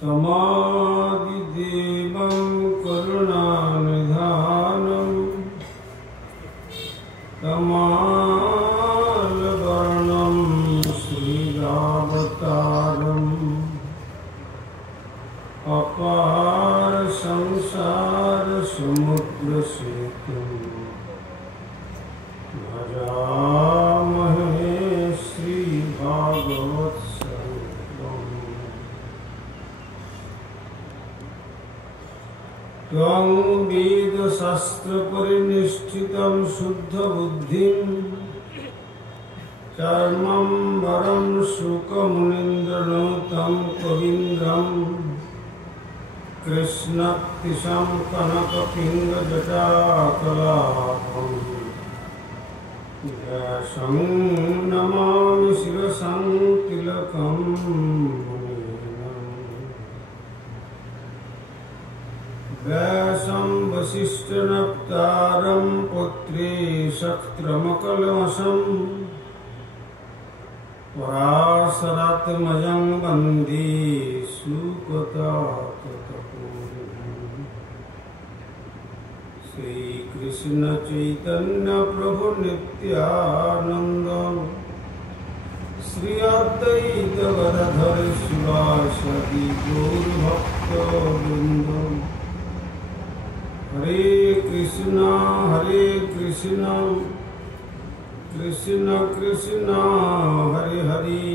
तमादिदेवं करुणानिधानं तमालवर्णं श्रीरावतारम् अपार संसार समुद्र सेतुं भजामहे श्रीभागवत्संघं। त्वं वेदशास्त्रपरिनिष्ठितं शुद्धबुद्धिं चर्मं वरं शुकमुनीन्द्रनुतं कवीन्द्रं कृष्णक्तिशं कनकपिङ्गजटाकलापं व्यासं नमामि शिरसं तिलकं मुनीन्द्रम्। व्यासं वसिष्ठनप्तारं पुत्रे शक्त्रमकलमशं पराशरात्मजं वन्दे सुगताततपूर्णम्। श्रीकृष्ण चैतन्य प्रभु नित्यानंद श्री अद्वैत गदाधर शिवासादि गौरभक्तवृंद। हरे कृष्णा कृष्ण कृष्ण हरे हरे,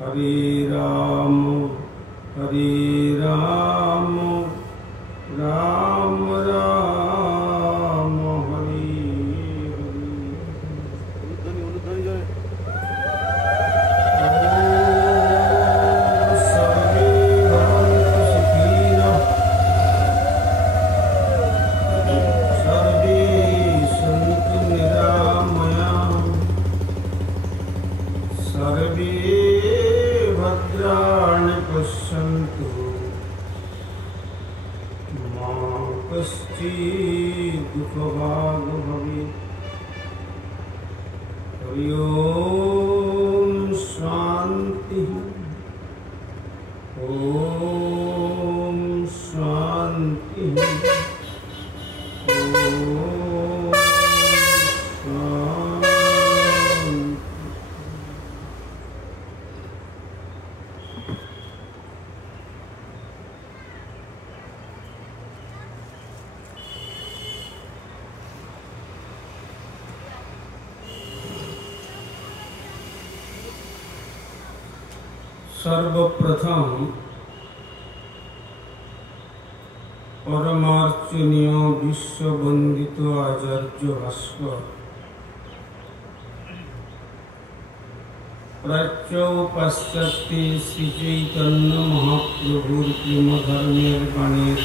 हरे राम राम राम हरे हरे। सर्वे भवन्तु सुखिनः, सर्वे सन्तु निरामयाः, सर्वे भद्राणि पश्यन्तु मा कश्चित् दुःखभाग् भवेत्। हरि ओम शांति, ओम शांति, ओम शांति। सर्वप्रथम परमार्चनीय विश्ववंदित आचार्य भास्कर प्राच्य पाश्चात्य श्री चैतन्य महाप्रभुर प्रेम धर्मेर बाणीर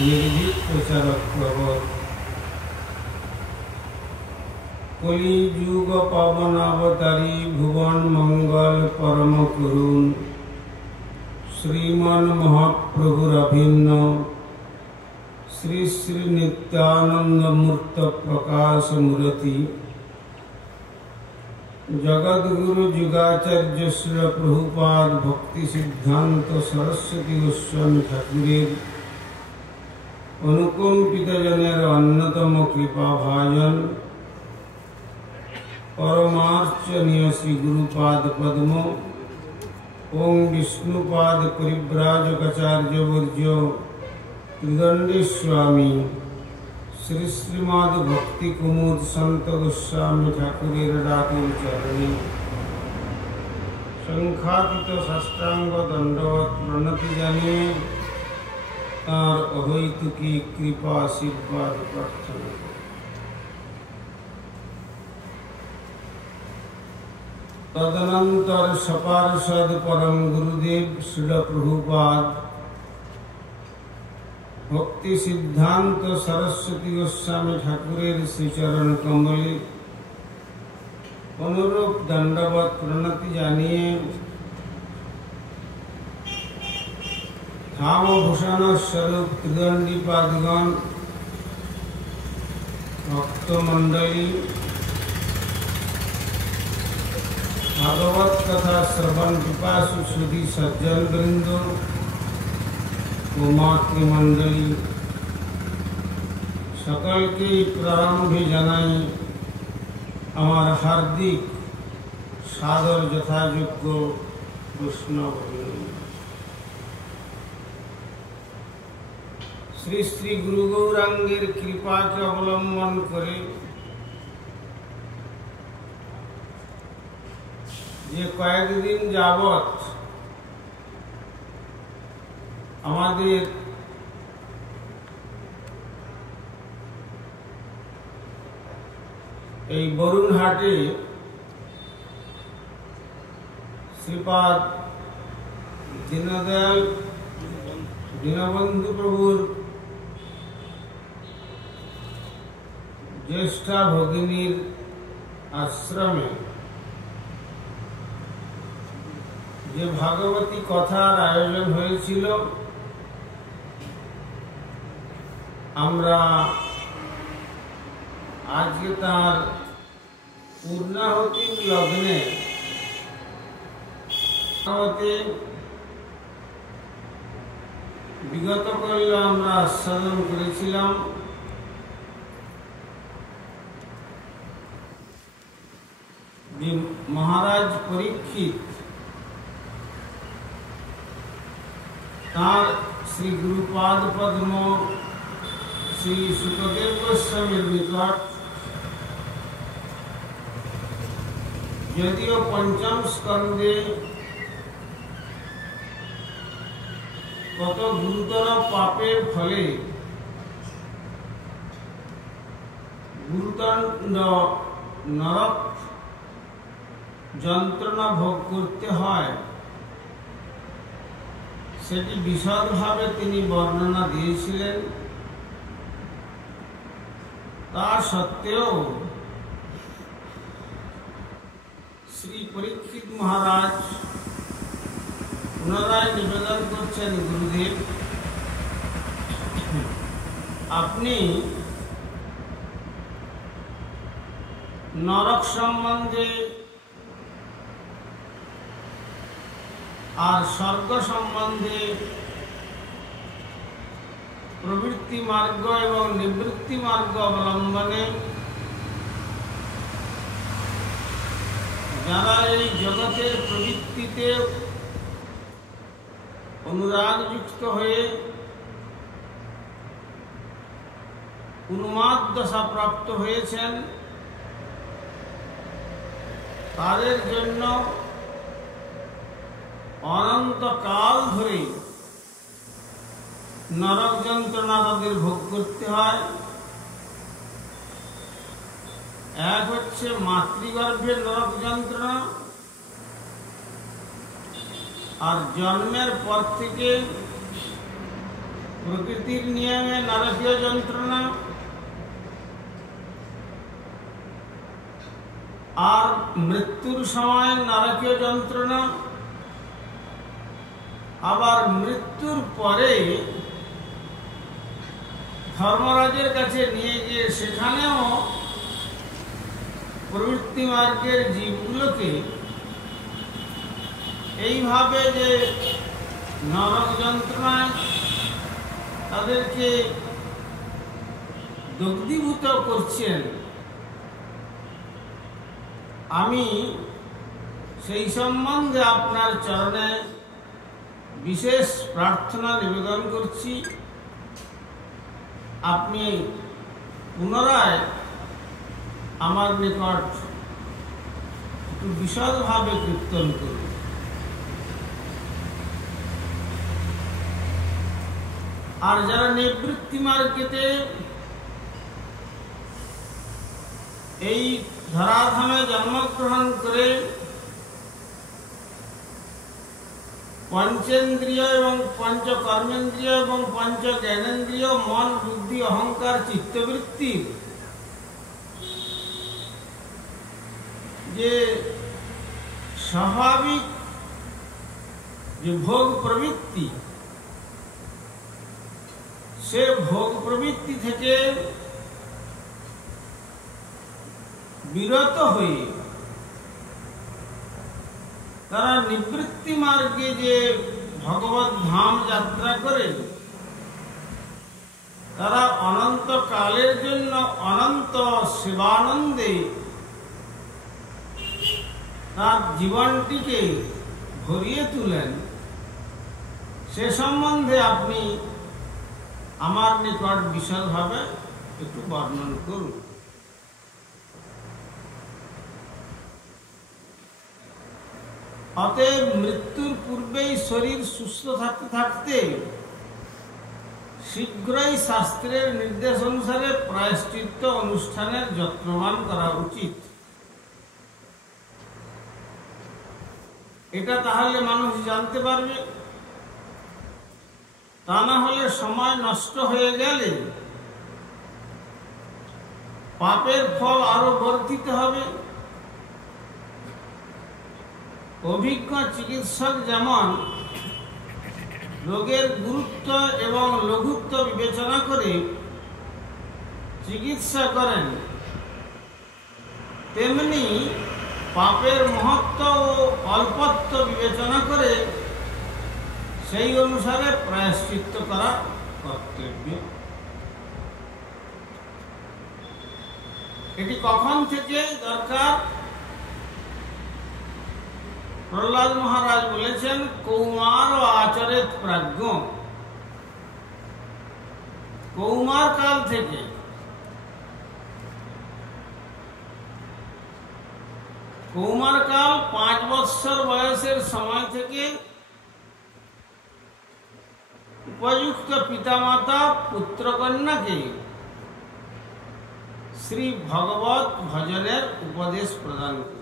निर्भीक प्रचारक प्रवर्तक कलियुग पावनावतारी भुवन मंगल परम करुण श्रीमान महाप्रभुर अभिन्न श्री श्री नित्यानंद मूर्त प्रकाश मूर्ति जगद्गुरु जुगाचार्य श्री प्रभुपाद भक्ति सिद्धांत सरस्वती गोस्वामी ठाकुरेर अनुकंपित जनेर अन्यतम कृपा भाजन परमार्चनीय श्री गुरुपाद पद्म ओं विष्णुपाद परिव्राजकाचार्य वर्ज्य त्रिदंडी स्वामी श्री श्रीमद भक्ति कुमुद संत गोस्वामी ठाकुरेर डाकुर चरणे संख्यातीत साष्टांग दंडवत प्रणति जानिए तार अहैतुकी कृपा आशीर्वाद प्रार्थना। तदनंतर सपार्षद परम गुरुदेव श्रील प्रभुपाद भक्ति सिद्धांत सरस्वती गोस्वामी ठाकुरेर श्रीचरण कमले अनुरूप दंडवत प्रणति जानिए धामभूषण स्वरूप त्रिदंडी पादगण भक्तमंडली भागवत कथा श्रवण पिपासु सुधी सज्जन वृंद व मातृमंडली सकल के प्रारंभ জানাই আমার हार्दिक सादर যথাযোগ্য বৈষ্ণব শ্রী শ্রী গুরু গৌরাঙ্গের কৃপাকে অবলম্বন করে যে কয়েকদিন যাবৎ আমাদের এই বরুণহাটে শ্রীপাদ দীনদয়াল দীনবন্ধু প্রভুর জ্যেষ্ঠা ভগিনীর আশ্রমে যে ভাগবতী কথার আয়োজন হয়েছিল, আমরা আজকে তার পূর্ণাহুতি লগ্নে বিগত কল্য আমরা আস্বাদন করেছিলাম। মহারাজ পরীক্ষিত তার শ্রী গুরুপাদ পদ্ম শ্রী সুখদেব গোস্বামীর নিকট যদিও পঞ্চম স্কন্ধে কত গুরুতর পাপের ফলে গুরুদণ্ড নরক যন্ত্রণা ভোগ করতে হয়, সেটি বিশদভাবে তিনি বর্ণনা দিয়েছিলেন। তা সত্ত্বেও শ্রী পরীক্ষিত মহারাজ পুনরায় নিবেদন করছেন, গুরুদেব আপনি নরক সম্বন্ধে আর স্বর্গ সম্বন্ধে প্রবৃত্তি মার্গ এবং নিবৃত্তি মার্গ অবলম্বনে যারা এই জগতের প্রবৃত্তিতে অনুরাগযুক্ত হয়ে উন্মাদ দশা প্রাপ্ত হয়েছেন, তাদের জন্য অনন্তকাল ধরে নরক যন্ত্রণা তাদের ভোগ করতে হয়। এক হচ্ছে মাতৃগর্ভের নরক যন্ত্রণা, আর জন্মের পর থেকে প্রকৃতির নিয়মে নরকীয় যন্ত্রণা, আর মৃত্যুর সময় নরকীয় যন্ত্রণা, আবার মৃত্যুর পরে ধর্মরাজের কাছে নিয়ে গিয়ে সেখানেও প্রবৃত্তি মার্গের জীবগুলোকে এইভাবে যে নরক যন্ত্রণায় তাদেরকে দগ্ধীভূত করছেন, আমি সেই সম্বন্ধে আপনার চরণে বিশেষ প্রার্থনা নিবেদন করছি, আপনি পুনরায় আমার নিকট একটু বিশদভাবে কীর্তন করুন। আর যারা নিবৃত্তি মার্গেতে এই ধরাধামে জন্মগ্রহণ করে পঞ্চেন্দ্রিয় এবং পঞ্চকর্মেন্দ্রিয় এবং পঞ্চ জ্ঞানেন্দ্রিয় মন বুদ্ধি অহংকার চিত্তবৃত্তির যে স্বাভাবিক যে ভোগ প্রবৃত্তি, সে ভোগ প্রবৃত্তি থেকে বিরত হয়ে তারা নিবৃত্তি মার্গে যে ভগবত ধাম যাত্রা করে তারা অনন্ত কালের জন্য অনন্ত শিবানন্দে তার জীবনটিকে ভরিয়ে তুলেন, সে সম্বন্ধে আপনি আমার নিকট বিশদভাবে একটু বর্ণন করুন। অতএব মৃত্যুর পূর্বেই শরীর সুস্থ থাকতে থাকতে শীঘ্রই শাস্ত্রের নির্দেশ অনুসারে প্রায়শ্চিত্ত অনুষ্ঠানের যত্নবান করা উচিত। এটা তাহলে মানুষ জানতে পারবে, তা না হলে সময় নষ্ট হয়ে গেলে পাপের ফল আরো বর্ধিত হবে। অভিজ্ঞ চিকিৎসক যেমন রোগের গুরুত্ব এবং লঘুত্ব বিবেচনা করে চিকিৎসা করেন, তেমনি পাপের মহত্ব ও অল্পত্ব বিবেচনা করে সেই অনুসারে প্রায়শ্চিত্ত করা কর্তব্য। এটি কখন থেকে দরকার? প্রহ্লাদ মহারাজ বলেছেন, কৌমার ও আচরেত প্রাজ্ঞ। কৌমার কাল থেকে, কৌমার কাল 5 বৎসর বয়সের সময় থেকে উপযুক্ত পিতামাতা পুত্রকন্যাকে শ্রী ভগবত ভজনের উপদেশ প্রদান করবে।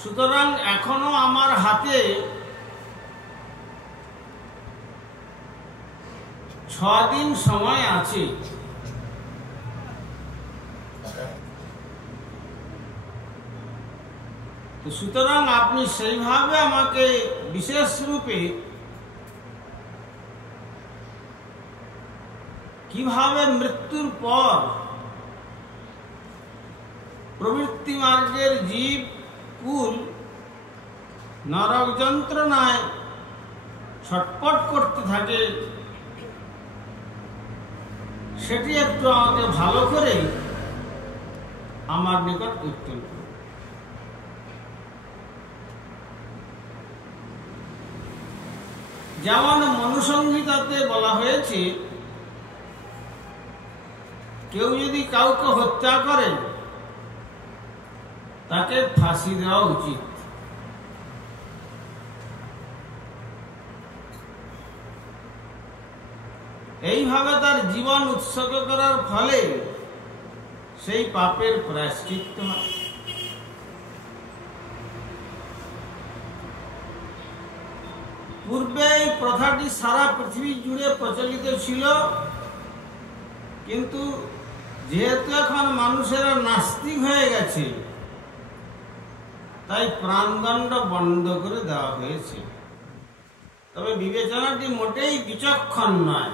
সুতরাং এখনো আমার হাতে 6 দিন সময় আছে। সুতরাং আপনি সেইভাবে আমাকে বিশেষ রূপে কিভাবে মৃত্যুর পর প্রবৃত্তি মার্গের জীব কুল নরক যন্ত্রণায় ছটপট করতে থাকে সেটি একটু আমাকে ভালো করে আমার নিকট উত্তর করুন। যেমন মনুসংহিতাতে বলা হয়েছে, কেউ যদি কাউকে হত্যা করে তাকে ফাঁসি দেওয়া উচিত। এইভাবে তার জীবন উৎসর্গ করার ফলে সেই পাপের প্রায়শ্চিত্ত হয়। পূর্বে এই প্রথাটি সারা পৃথিবী জুড়ে প্রচলিত ছিল, কিন্তু যেহেতু এখন মানুষেরা নাস্তিক হয়ে গেছে তাই প্রাণদণ্ড বন্ধ করে দেওয়া হয়েছে। তবে বিবেচনাটি মোটেই বিচক্ষণ নয়।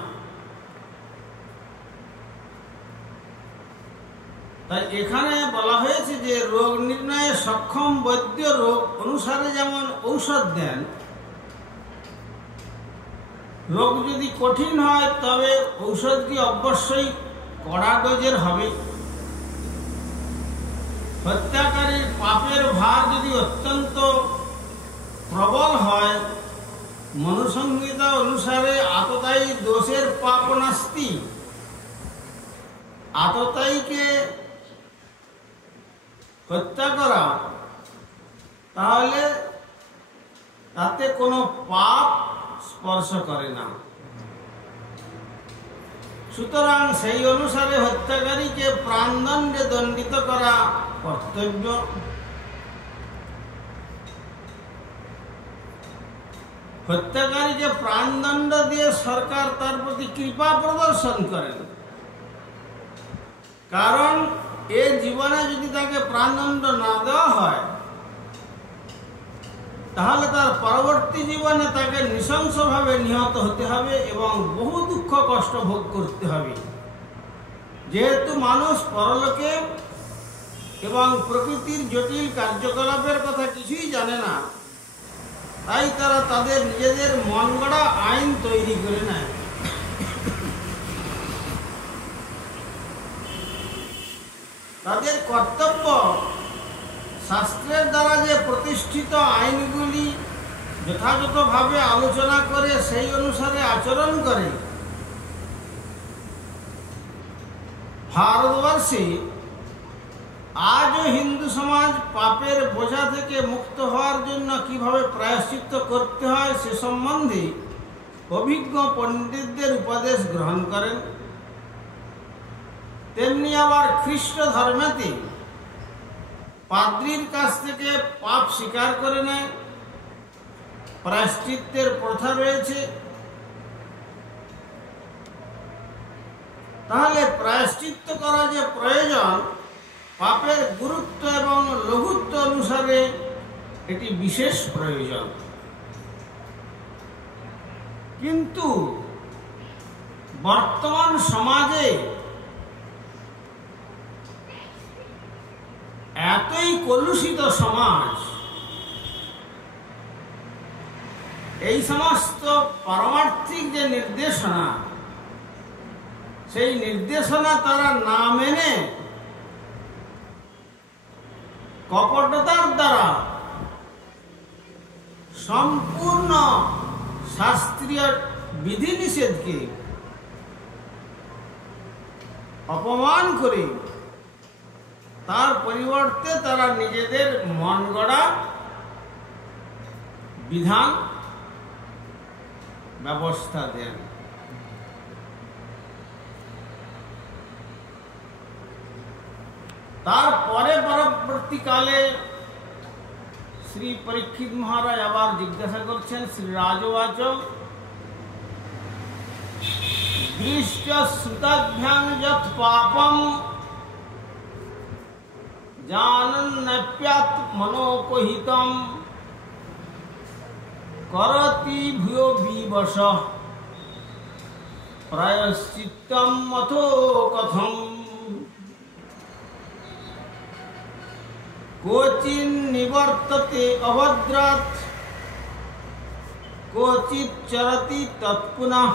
তাই এখানে বলা হয়েছে যে রোগ নির্ণয়ে সক্ষম বৈদ্য রোগ অনুসারে যেমন ঔষধ দেন, রোগ যদি কঠিন হয় তবে ঔষধটি অবশ্যই কড়া ডোজের হবে। হত্যাকারীর পাপের ভার যদি অত্যন্ত প্রবল হয়, মনুসংহিতা অনুসারে আততায়ী দোষের পাপ নাস্তি, আততায়ীকে হত্যা করা তাহলে তাতে কোনো পাপ স্পর্শ করে না। সুতরাং সেই অনুসারে হত্যাকারীকে প্রাণদণ্ডে দণ্ডিত করা কর্তব্য। হত্যাকারীকে প্রাণদণ্ড দিয়ে সরকার তার প্রতি কৃপা প্রদর্শন করেন, কারণ এ জীবনে যদি তাকে প্রাণদণ্ড না দেওয়া হয় তাহলে তার পরবর্তী জীবনে তাকে নৃশংসভাবে নিহত হতে হবে এবং বহু দুঃখ কষ্ট ভোগ করতে হবে। যেহেতু মানুষ পরলোকে এবং প্রকৃতির জটিল কার্যকলাপের কথা কিছুই জানে না, তাই তারা তাদের নিজেদের মন গড়া আইন তৈরি করে নেয়। তাদের কর্তব্য শাস্ত্রের দ্বারা যে প্রতিষ্ঠিত আইনগুলি যথাযথভাবে আলোচনা করে সেই অনুসারে আচরণ করে। ভারতবর্ষে আজও হিন্দু সমাজ পাপের বোঝা থেকে মুক্ত হওয়ার জন্য কিভাবে প্রায়শ্চিত্ত করতে হয় সে সম্বন্ধে অভিজ্ঞ পণ্ডিতদের উপদেশ গ্রহণ করেন। তেমনি আবার খ্রিস্ট ধর্মেতে পাদ্রীর কাছ থেকে পাপ স্বীকার করে নেয়, প্রায়শ্চিত্তের প্রথা রয়েছে। তাহলে প্রায়শ্চিত্ত করা যে প্রয়োজন, পাপের গুরুত্ব এবং লঘুত্ব অনুসারে এটি বিশেষ প্রয়োজন। কিন্তু বর্তমান সমাজে এতই কলুষিত সমাজ, এই সমস্ত পারমার্থিক যে নির্দেশনা, সেই নির্দেশনা তারা না মেনে কপটতার দ্বারা সম্পূর্ণ শাস্ত্রীয় বিধিনিষেধকে অপমান করে তার পরিবর্তে তারা নিজেদের মন গড়া বিধান ব্যবস্থা দেন। তারপরে পরবর্তীকালে শ্রী পরীক্ষিত মহারাজ আবার জিজ্ঞাসা করছেন, শ্রী রাজবাচ দৃষ্ট শ্রুতাভ্যাং যৎ পাপম জানন্নপ্যাৎ মনোকহিতম করতি ভূয়ো বিবশ প্রায়শ্চিত্তম অথো কথম কোচিন নিবর্ততে অভদ্রাৎ কোচিৎ চরতি তৎপুনঃ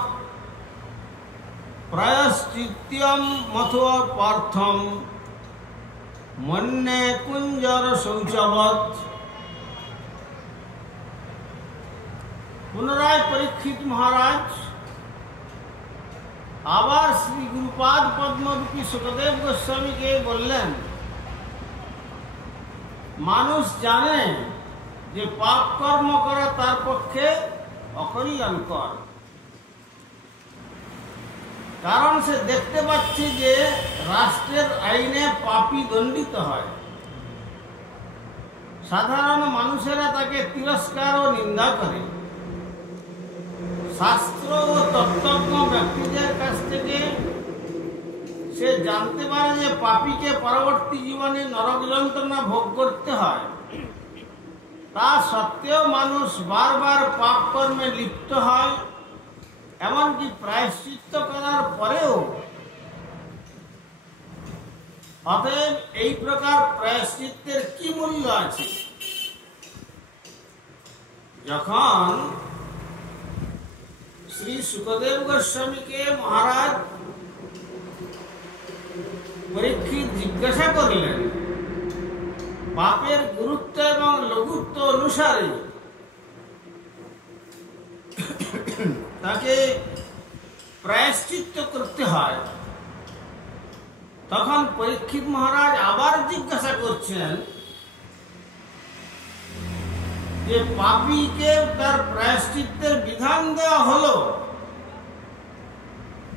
প্রায়শ্চিত্তম অথো পার্থম মন্যে কুঞ্জর শৌচবৎ। পুনরায় পরীক্ষিত মহারাজ আবার শ্রী গুরুপাদ পদ্মরূপী সুখদেব গোস্বামীকে বললেন, মানুষ জানে যে পাপ কর্ম করা তার পক্ষে অকল্যাণকর, কারণ সে দেখতে পাচ্ছে যে রাষ্ট্রের আইনে পাপী দণ্ডিত হয়। সাধারণ মানুষেরা তাকে তিরস্কার ও নিন্দা করে। শাস্ত্র ও তত্ত্বজ্ঞ ব্যক্তিদের কাছ থেকে সে জানতে পারে যে পাপীকে পরবর্তী জীবনে নরক যন্ত্রণা ভোগ করতে হয়। তা সত্ত্বেও মানুষ বারবার পাপ কর্মে লিপ্ত হয়, এমনকি প্রায়শ্চিত্ত করার পরেও। অতএব এই প্রকার প্রায়শ্চিত্তের কি মূল্য আছে? যখন শ্রী সুখদেব গোস্বামীকে মহারাজ পরীক্ষিত জিজ্ঞাসা করলেন, পাপের গুরুত্ব এবং লঘুত্ব অনুসারে তাকে প্রায়শ্চিত্ত করতে হয়, তখন পরীক্ষিত মহারাজ আবার জিজ্ঞাসা করছেন যে পাপীকে তার প্রায়শ্চিত্তের বিধান দেওয়া হলো,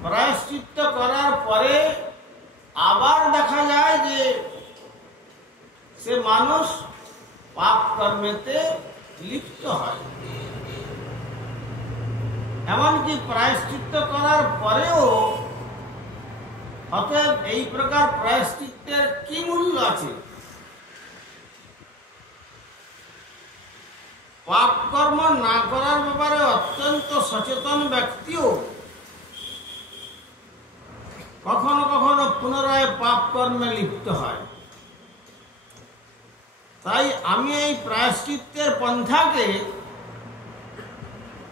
প্রায়শ্চিত্ত করার পরে আবার দেখা যায় যে সে মানুষ পাপ কর্মেতে লিপ্ত হয়। এমনকি প্রায়শ্চিত্ত করার পরেও। অতএব এই প্রকার প্রায়শ্চিত্তের কি মূল্য আছে? পাপ কর্ম না করার ব্যাপারে অত্যন্ত সচেতন ব্যক্তিও কখনো কখনো পুনরায় পাপ কর্মে লিপ্ত হয়। তাই আমি এই প্রায়শ্চিত্তের পন্থাকে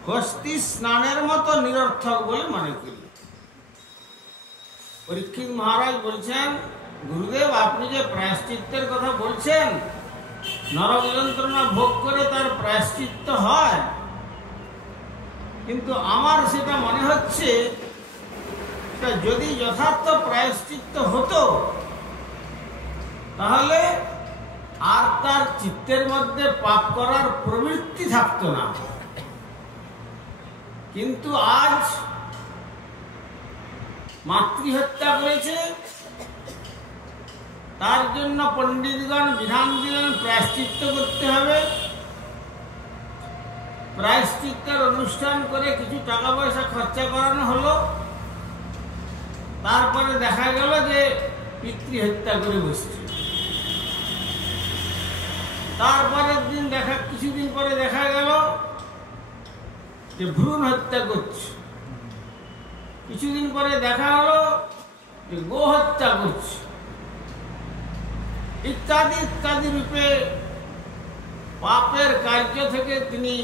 হস্তি স্নানের মতো নিরর্থক বলে মনে করি। পরীক্ষিত মহারাজ বলছেন, গুরুদেব আপনি যে প্রায়শ্চিত্তের কথা বলছেন, নরক যন্ত্রণা ভোগ করে তার প্রায়শ্চিত্ত হয়, কিন্তু আমার সেটা মনে হচ্ছে যদি যথার্থ প্রায়শ্চিত্ত হতো তাহলে আর তার চিত্তের মধ্যে পাপ করার প্রবৃত্তি থাকতো না। কিন্তু আজ মাতৃহত্যা করেছে, তার জন্য পণ্ডিতগণ বিধান দিলেন প্রায়শ্চিত্ত করতে হবে। প্রায়শ্চিত্তের অনুষ্ঠান করে কিছু টাকা পয়সা খরচা করানো হলো, তারপরে দেখা গেল যে পিতৃহত্যা করে বসছে। তারপরের দিন কিছুদিন পরে দেখা গেল যে ভ্রূণ হত্যা করছে। কিছুদিন পরে দেখা হলো যে গো হত্যা করছে, ইত্যাদি ইত্যাদি রূপে পাপের কার্য থেকে তিনি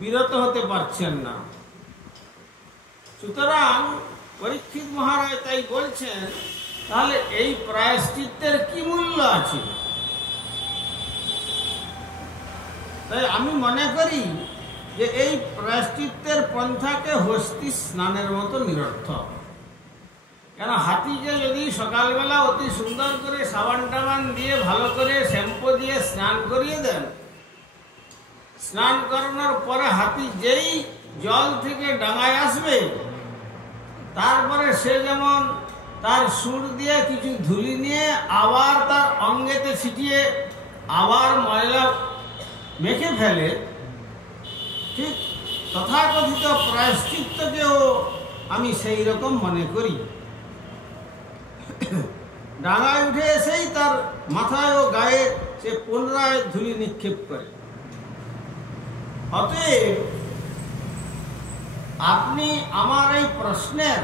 বিরত হতে পারছেন না। সুতরাং পরীক্ষিত মহারাজ তাই বলছেন, তাহলে এই প্রায়শ্চিত্তের কি মূল্য আছে? তাই আমি মনে করি যে এই প্রায়শ্চিত্তের পন্থাকে হস্তি স্নানের মতো নিরর্থক। কেন, হাতিকে যদি সকালবেলা অতি সুন্দর করে সাবান টাবান দিয়ে ভালো করে শ্যাম্পু দিয়ে স্নান করিয়ে দেন, স্নান করানোর পরে হাতি যেই জল থেকে ডাঙায় আসবে, তারপরে সে যেমন তার সুর দিয়ে কিছু ধুলি নিয়ে আবার তার অঙ্গেতে ছিটিয়ে আবার ময়লা মেখে ফেলে, ঠিক তথাকথিত প্রায়শ্চিত্তকেও আমি সেই রকম মনে করি। ডাঙায় উঠে এসেই তার মাথায় ও গায়ে সে পুনরায় ধুলি নিক্ষেপ করে। অতএব আপনি আমার এই প্রশ্নের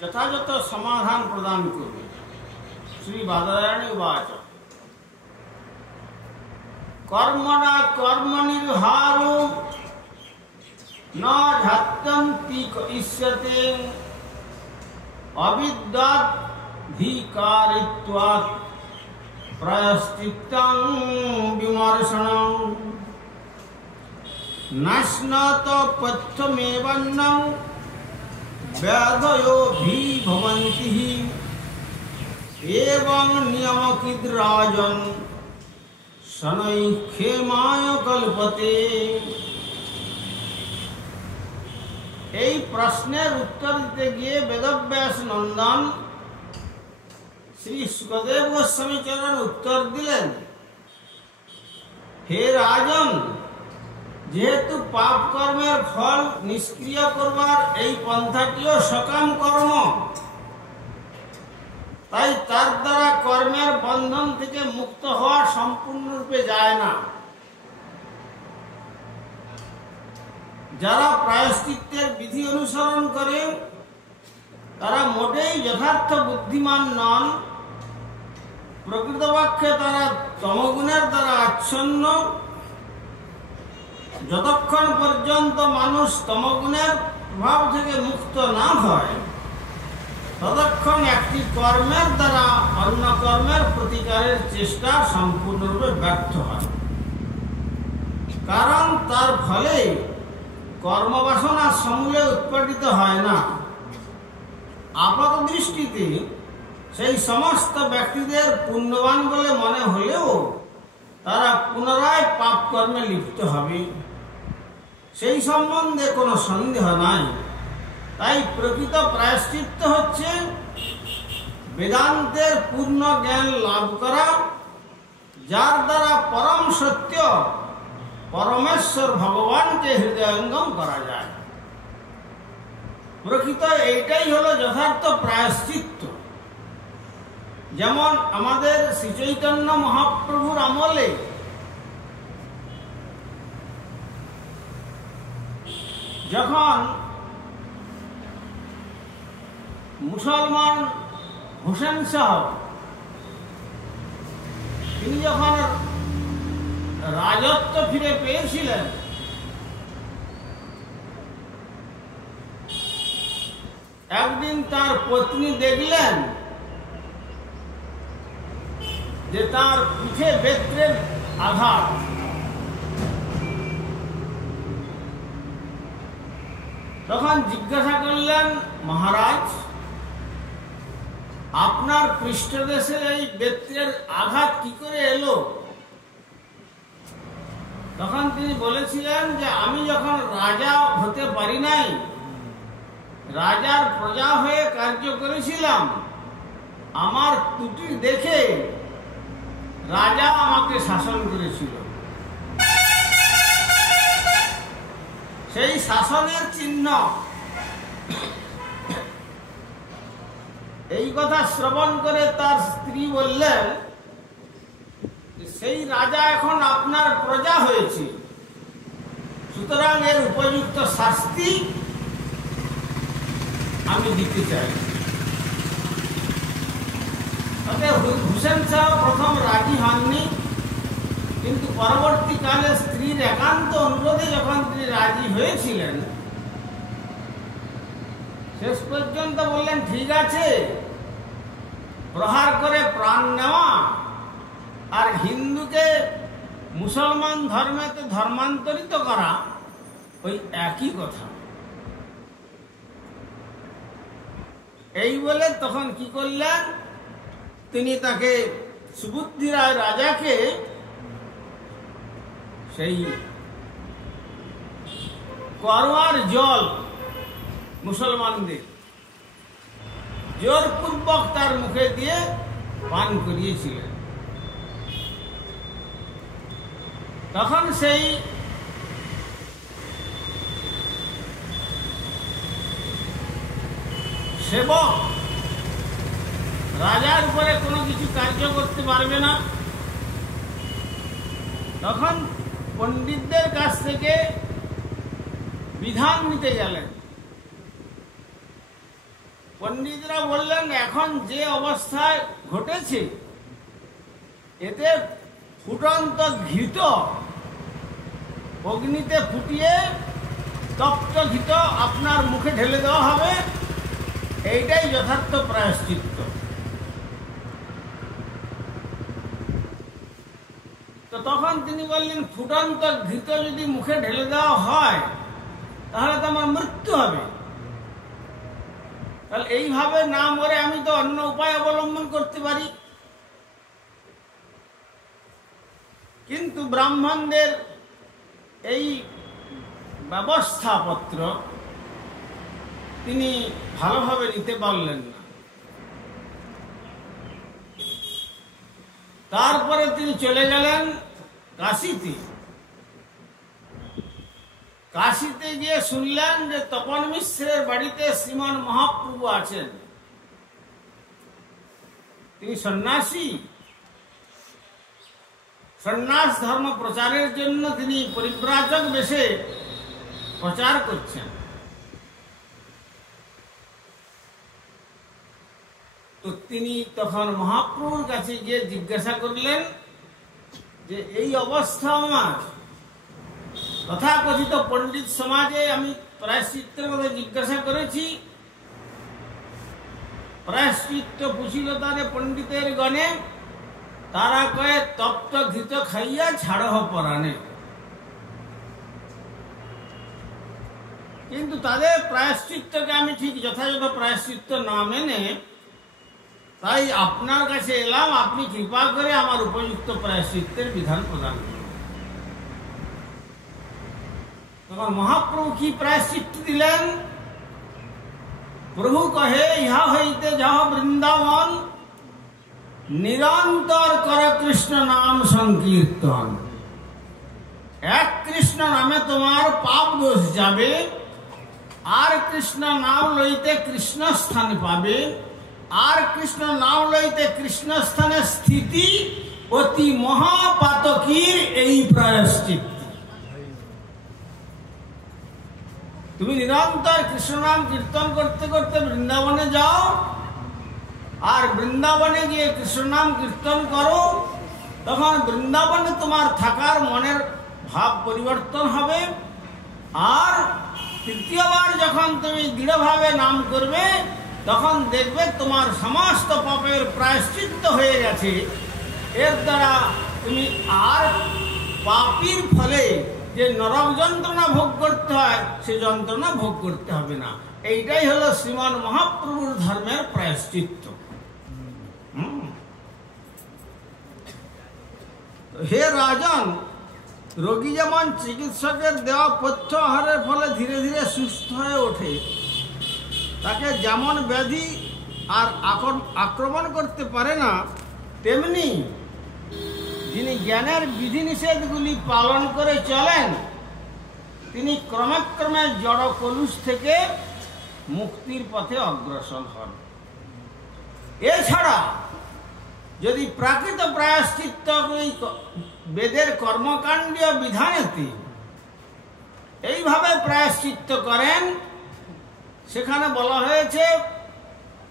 যথাযথ সমাধান প্রদান করবেন। শ্রী বাদরায়ণী উবাচ কর্মণা কর্মনির্হারো না ঝাত্যন্তি ইষ্যতে অবিদ্যাধিকারিত্বাৎ প্রায়শ্চিত্তং বিমর্শনং নাশ্নত পথ্যমেবন্নং ব্যাধয়ো ভবন্তি এবং নিয়মকিদ রাজন শনৈ ক্ষেমায় কল্পতে। এই প্রশ্নের উত্তর দিতে গিয়ে বেদব্যাস নন্দন শ্রী সুখদেব গোস্বামী চরণ উত্তর দিলেন, হে রাজন, যেহেতু পাপ কর্মের ফল নিষ্ক্রিয় করবার এই পন্থাটিও সকাম কর্ম, তাই তার দ্বারা কর্মের বন্ধন থেকে মুক্ত হওয়া সম্পূর্ণরূপে যায় না। যারা প্রায়শ্চিত্তের বিধি অনুসরণ করে তারা মোটেই যথার্থ বুদ্ধিমান নন। প্রকৃতপক্ষে তারা তমগুণের দ্বারা আচ্ছন্ন। যতক্ষণ পর্যন্ত মানুষ তমগুণের প্রভাব থেকে মুক্ত না হয়, ততক্ষণ একটি কর্মের দ্বারা অন্য কর্মের প্রতিকারের চেষ্টা সম্পূর্ণরূপে ব্যর্থ হয়। কারণ তার ফলে কর্মবাসনা সমূলে উৎপাদিত হয় না। আপাত দৃষ্টিতে সেই সমস্ত ব্যক্তিদের পুণ্যবান বলে মনে হলেও তারা পুনরায় পাপ কর্মে লিপ্ত হবে, সেই সম্বন্ধে কোনো সন্দেহ নাই। তাই প্রকৃত প্রায়শ্চিত্ত হচ্ছে বেদান্তের পূর্ণ জ্ঞান লাভ করা, যার দ্বারা পরম সত্য পরমেশ্বর ভগবানকে হৃদয়ঙ্গম করা যায়। প্রকৃত এইটাই হলো যথার্থ প্রায়শ্চিত্ত। যেমন আমাদের শ্রী চৈতন্য মহাপ্রভুর আমলে যখন মুসলমান হোসেন শাহ তিনি যখন রাজত্ব ফিরে পেয়েছিলেন, একদিন তার পত্নী দেখলেন যে তার পিঠে বেত্রের আঘাত। তখন জিজ্ঞাসা করলেন, মহারাজ, আপনার পৃষ্ঠদেশে এই বেত্রের আঘাত কি করে এলো? তখন তিনি বলেছিলেন যে আমি যখন রাজা হতে পারি নাই, রাজার প্রজা হয়ে কার্য করেছিলাম, আমার ত্রুটি দেখে রাজা আমাকে শাসন করেছিল। সেই শাসনের চিহ্ন। এই কথা শ্রবণ করে তার স্ত্রী বললেন, সেই রাজা এখন আপনার প্রজা হয়েছে, সুতরাং এর উপযুক্ত শাস্তি আমি দিতে চাই। হুসেন শাহ প্রথম রাজি হননি, কিন্তু পরবর্তীকালে স্ত্রীর একান্ত অনুরোধে যখন তিনি রাজি হয়েছিলেন, শেষ পর্যন্ত বললেন, ঠিক আছে, প্রহার করে প্রাণ নেওয়া আর হিন্দুকে মুসলমান ধর্মেতে ধর্মান্তরিত করা ওই একই কথা। এই বলে তখন কি করলেন, তিনি তাকে সুবুদ্ধি রায় রাজাকে সেই করোয়ার জল মুসলমানদের জোরপূর্বক তার মুখে দিয়ে পান করিয়েছিলেন। তখন সেই সেবক রাজার উপরে কোনো কিছু কার্য করতে পারবে না। তখন পণ্ডিতদের কাছ থেকে বিধান নিতে গেলেন। পণ্ডিতরা বললেন, এখন যে অবস্থায় ঘটেছে এতে ফুটন্ত ঘৃত অগ্নিতে ফুটিয়ে তপ্ত ঘৃত আপনার মুখে ঢেলে দেওয়া হবে, এইটাই যথার্থ প্রায়শ্চিত্ত। তো তখন তিনি বললেন, ফুটন্ত ঘৃত যদি মুখে ঢেলে দেওয়া হয় তাহলে তো আমার মৃত্যু হবে, তাহলে এইভাবে না মরে আমি তো অন্য উপায় অবলম্বন করতে পারি। কিন্তু ব্রাহ্মণদের এই ব্যবস্থাপত্র তিনি ভালোভাবে নিতে পারলেন না। তারপরে তিনি চলে গেলেন কাশীতে। কাশীতে গিয়ে শুনলেন যে তপন মিশ্রের বাড়িতে শ্রীমান মহাপ্রভু আছেন। তিনি সন্ন্যাসী, সন্ন্যাস ধর্ম প্রচারের জন্য তিনি পরিব্রাজক বেশে প্রচার করছেন। তো তিনি তখন মহাপ্রভুর কাছে গিয়ে জিজ্ঞাসা করলেন যে এই অবস্থা আমার, তথাকথিত পণ্ডিত সমাজে আমি প্রায়শ্চিত্তের কথা জিজ্ঞাসা করেছি, প্রায়শ্চিত্ত পুছিল তারে পণ্ডিতের গণে, তারা কয়ে তপ্ত ঘৃত খাইয়া ছাড়হ পরাণে। কিন্তু তাদের প্রায়শ্চিত্তকে আমি ঠিক যথাযথ প্রায়শ্চিত্ত না মেনে তাই আপনার কাছে এলাম, আপনি কৃপা করে আমার উপযুক্ত প্রায়শ্চিত্তের বিধান প্রদান করুন। তখন মহাপ্রভু কি প্রায়শ্চিত্ত দিলেন? প্রভু কহে, ইহা হইতে যাহ বৃন্দাবন, নিরন্তর কর কৃষ্ণ নাম সংকীর্তন। এক কৃষ্ণ নামে তোমার পাপ দোষ যাবে, আর কৃষ্ণ নাম লইতে কৃষ্ণ স্থান পাবে, আর কৃষ্ণ নাম লইতে কৃষ্ণ স্থানে স্থিতি অতি মহাপাতকীর এই প্রায়শ্চিত্ত। তুমি নিরন্তর কৃষ্ণ নাম কীর্তন করতে করতে বৃন্দাবনে যাও, আর বৃন্দাবনে গিয়ে কৃষ্ণ নাম কীর্তন করো, তখন বৃন্দাবনে তোমার থাকার মনের ভাব পরিবর্তন হবে। আর তৃতীয়বার যখন তুমি দৃঢ়ভাবে নাম করবে, তখন দেখবে তোমার সমস্ত পাপের প্রায়শ্চিত্ত হয়ে গেছে। এর দ্বারা তুমি আর পাপীর ফলে যে নরক যন্ত্রণা ভোগ করতে হয়, সে যন্ত্রণা ভোগ করতে হবে না। এইটাই হলো শ্রীমান মহাপ্রভুর ধর্মের প্রায়শ্চিত্ত। হে রাজন, রোগী যেমন চিকিৎসকের দেওয়া পথ্য আহারের ফলে ধীরে ধীরে সুস্থ হয়ে ওঠে, তাকে যেমন ব্যাধি আর আক্রমণ করতে পারে না, তেমনি যিনি জ্ঞানের বিধিনিষেধগুলি পালন করে চলেন, তিনি ক্রমে ক্রমে জড় কলুষ থেকে মুক্তির পথে অগ্রসর হন। এছাড়া যদি প্রাকৃত প্রায়শ্চিত্ত বেদের কর্মকাণ্ডীয় বিধানেতে এইভাবে প্রায়শ্চিত্ত করেন, সেখানে বলা হয়েছে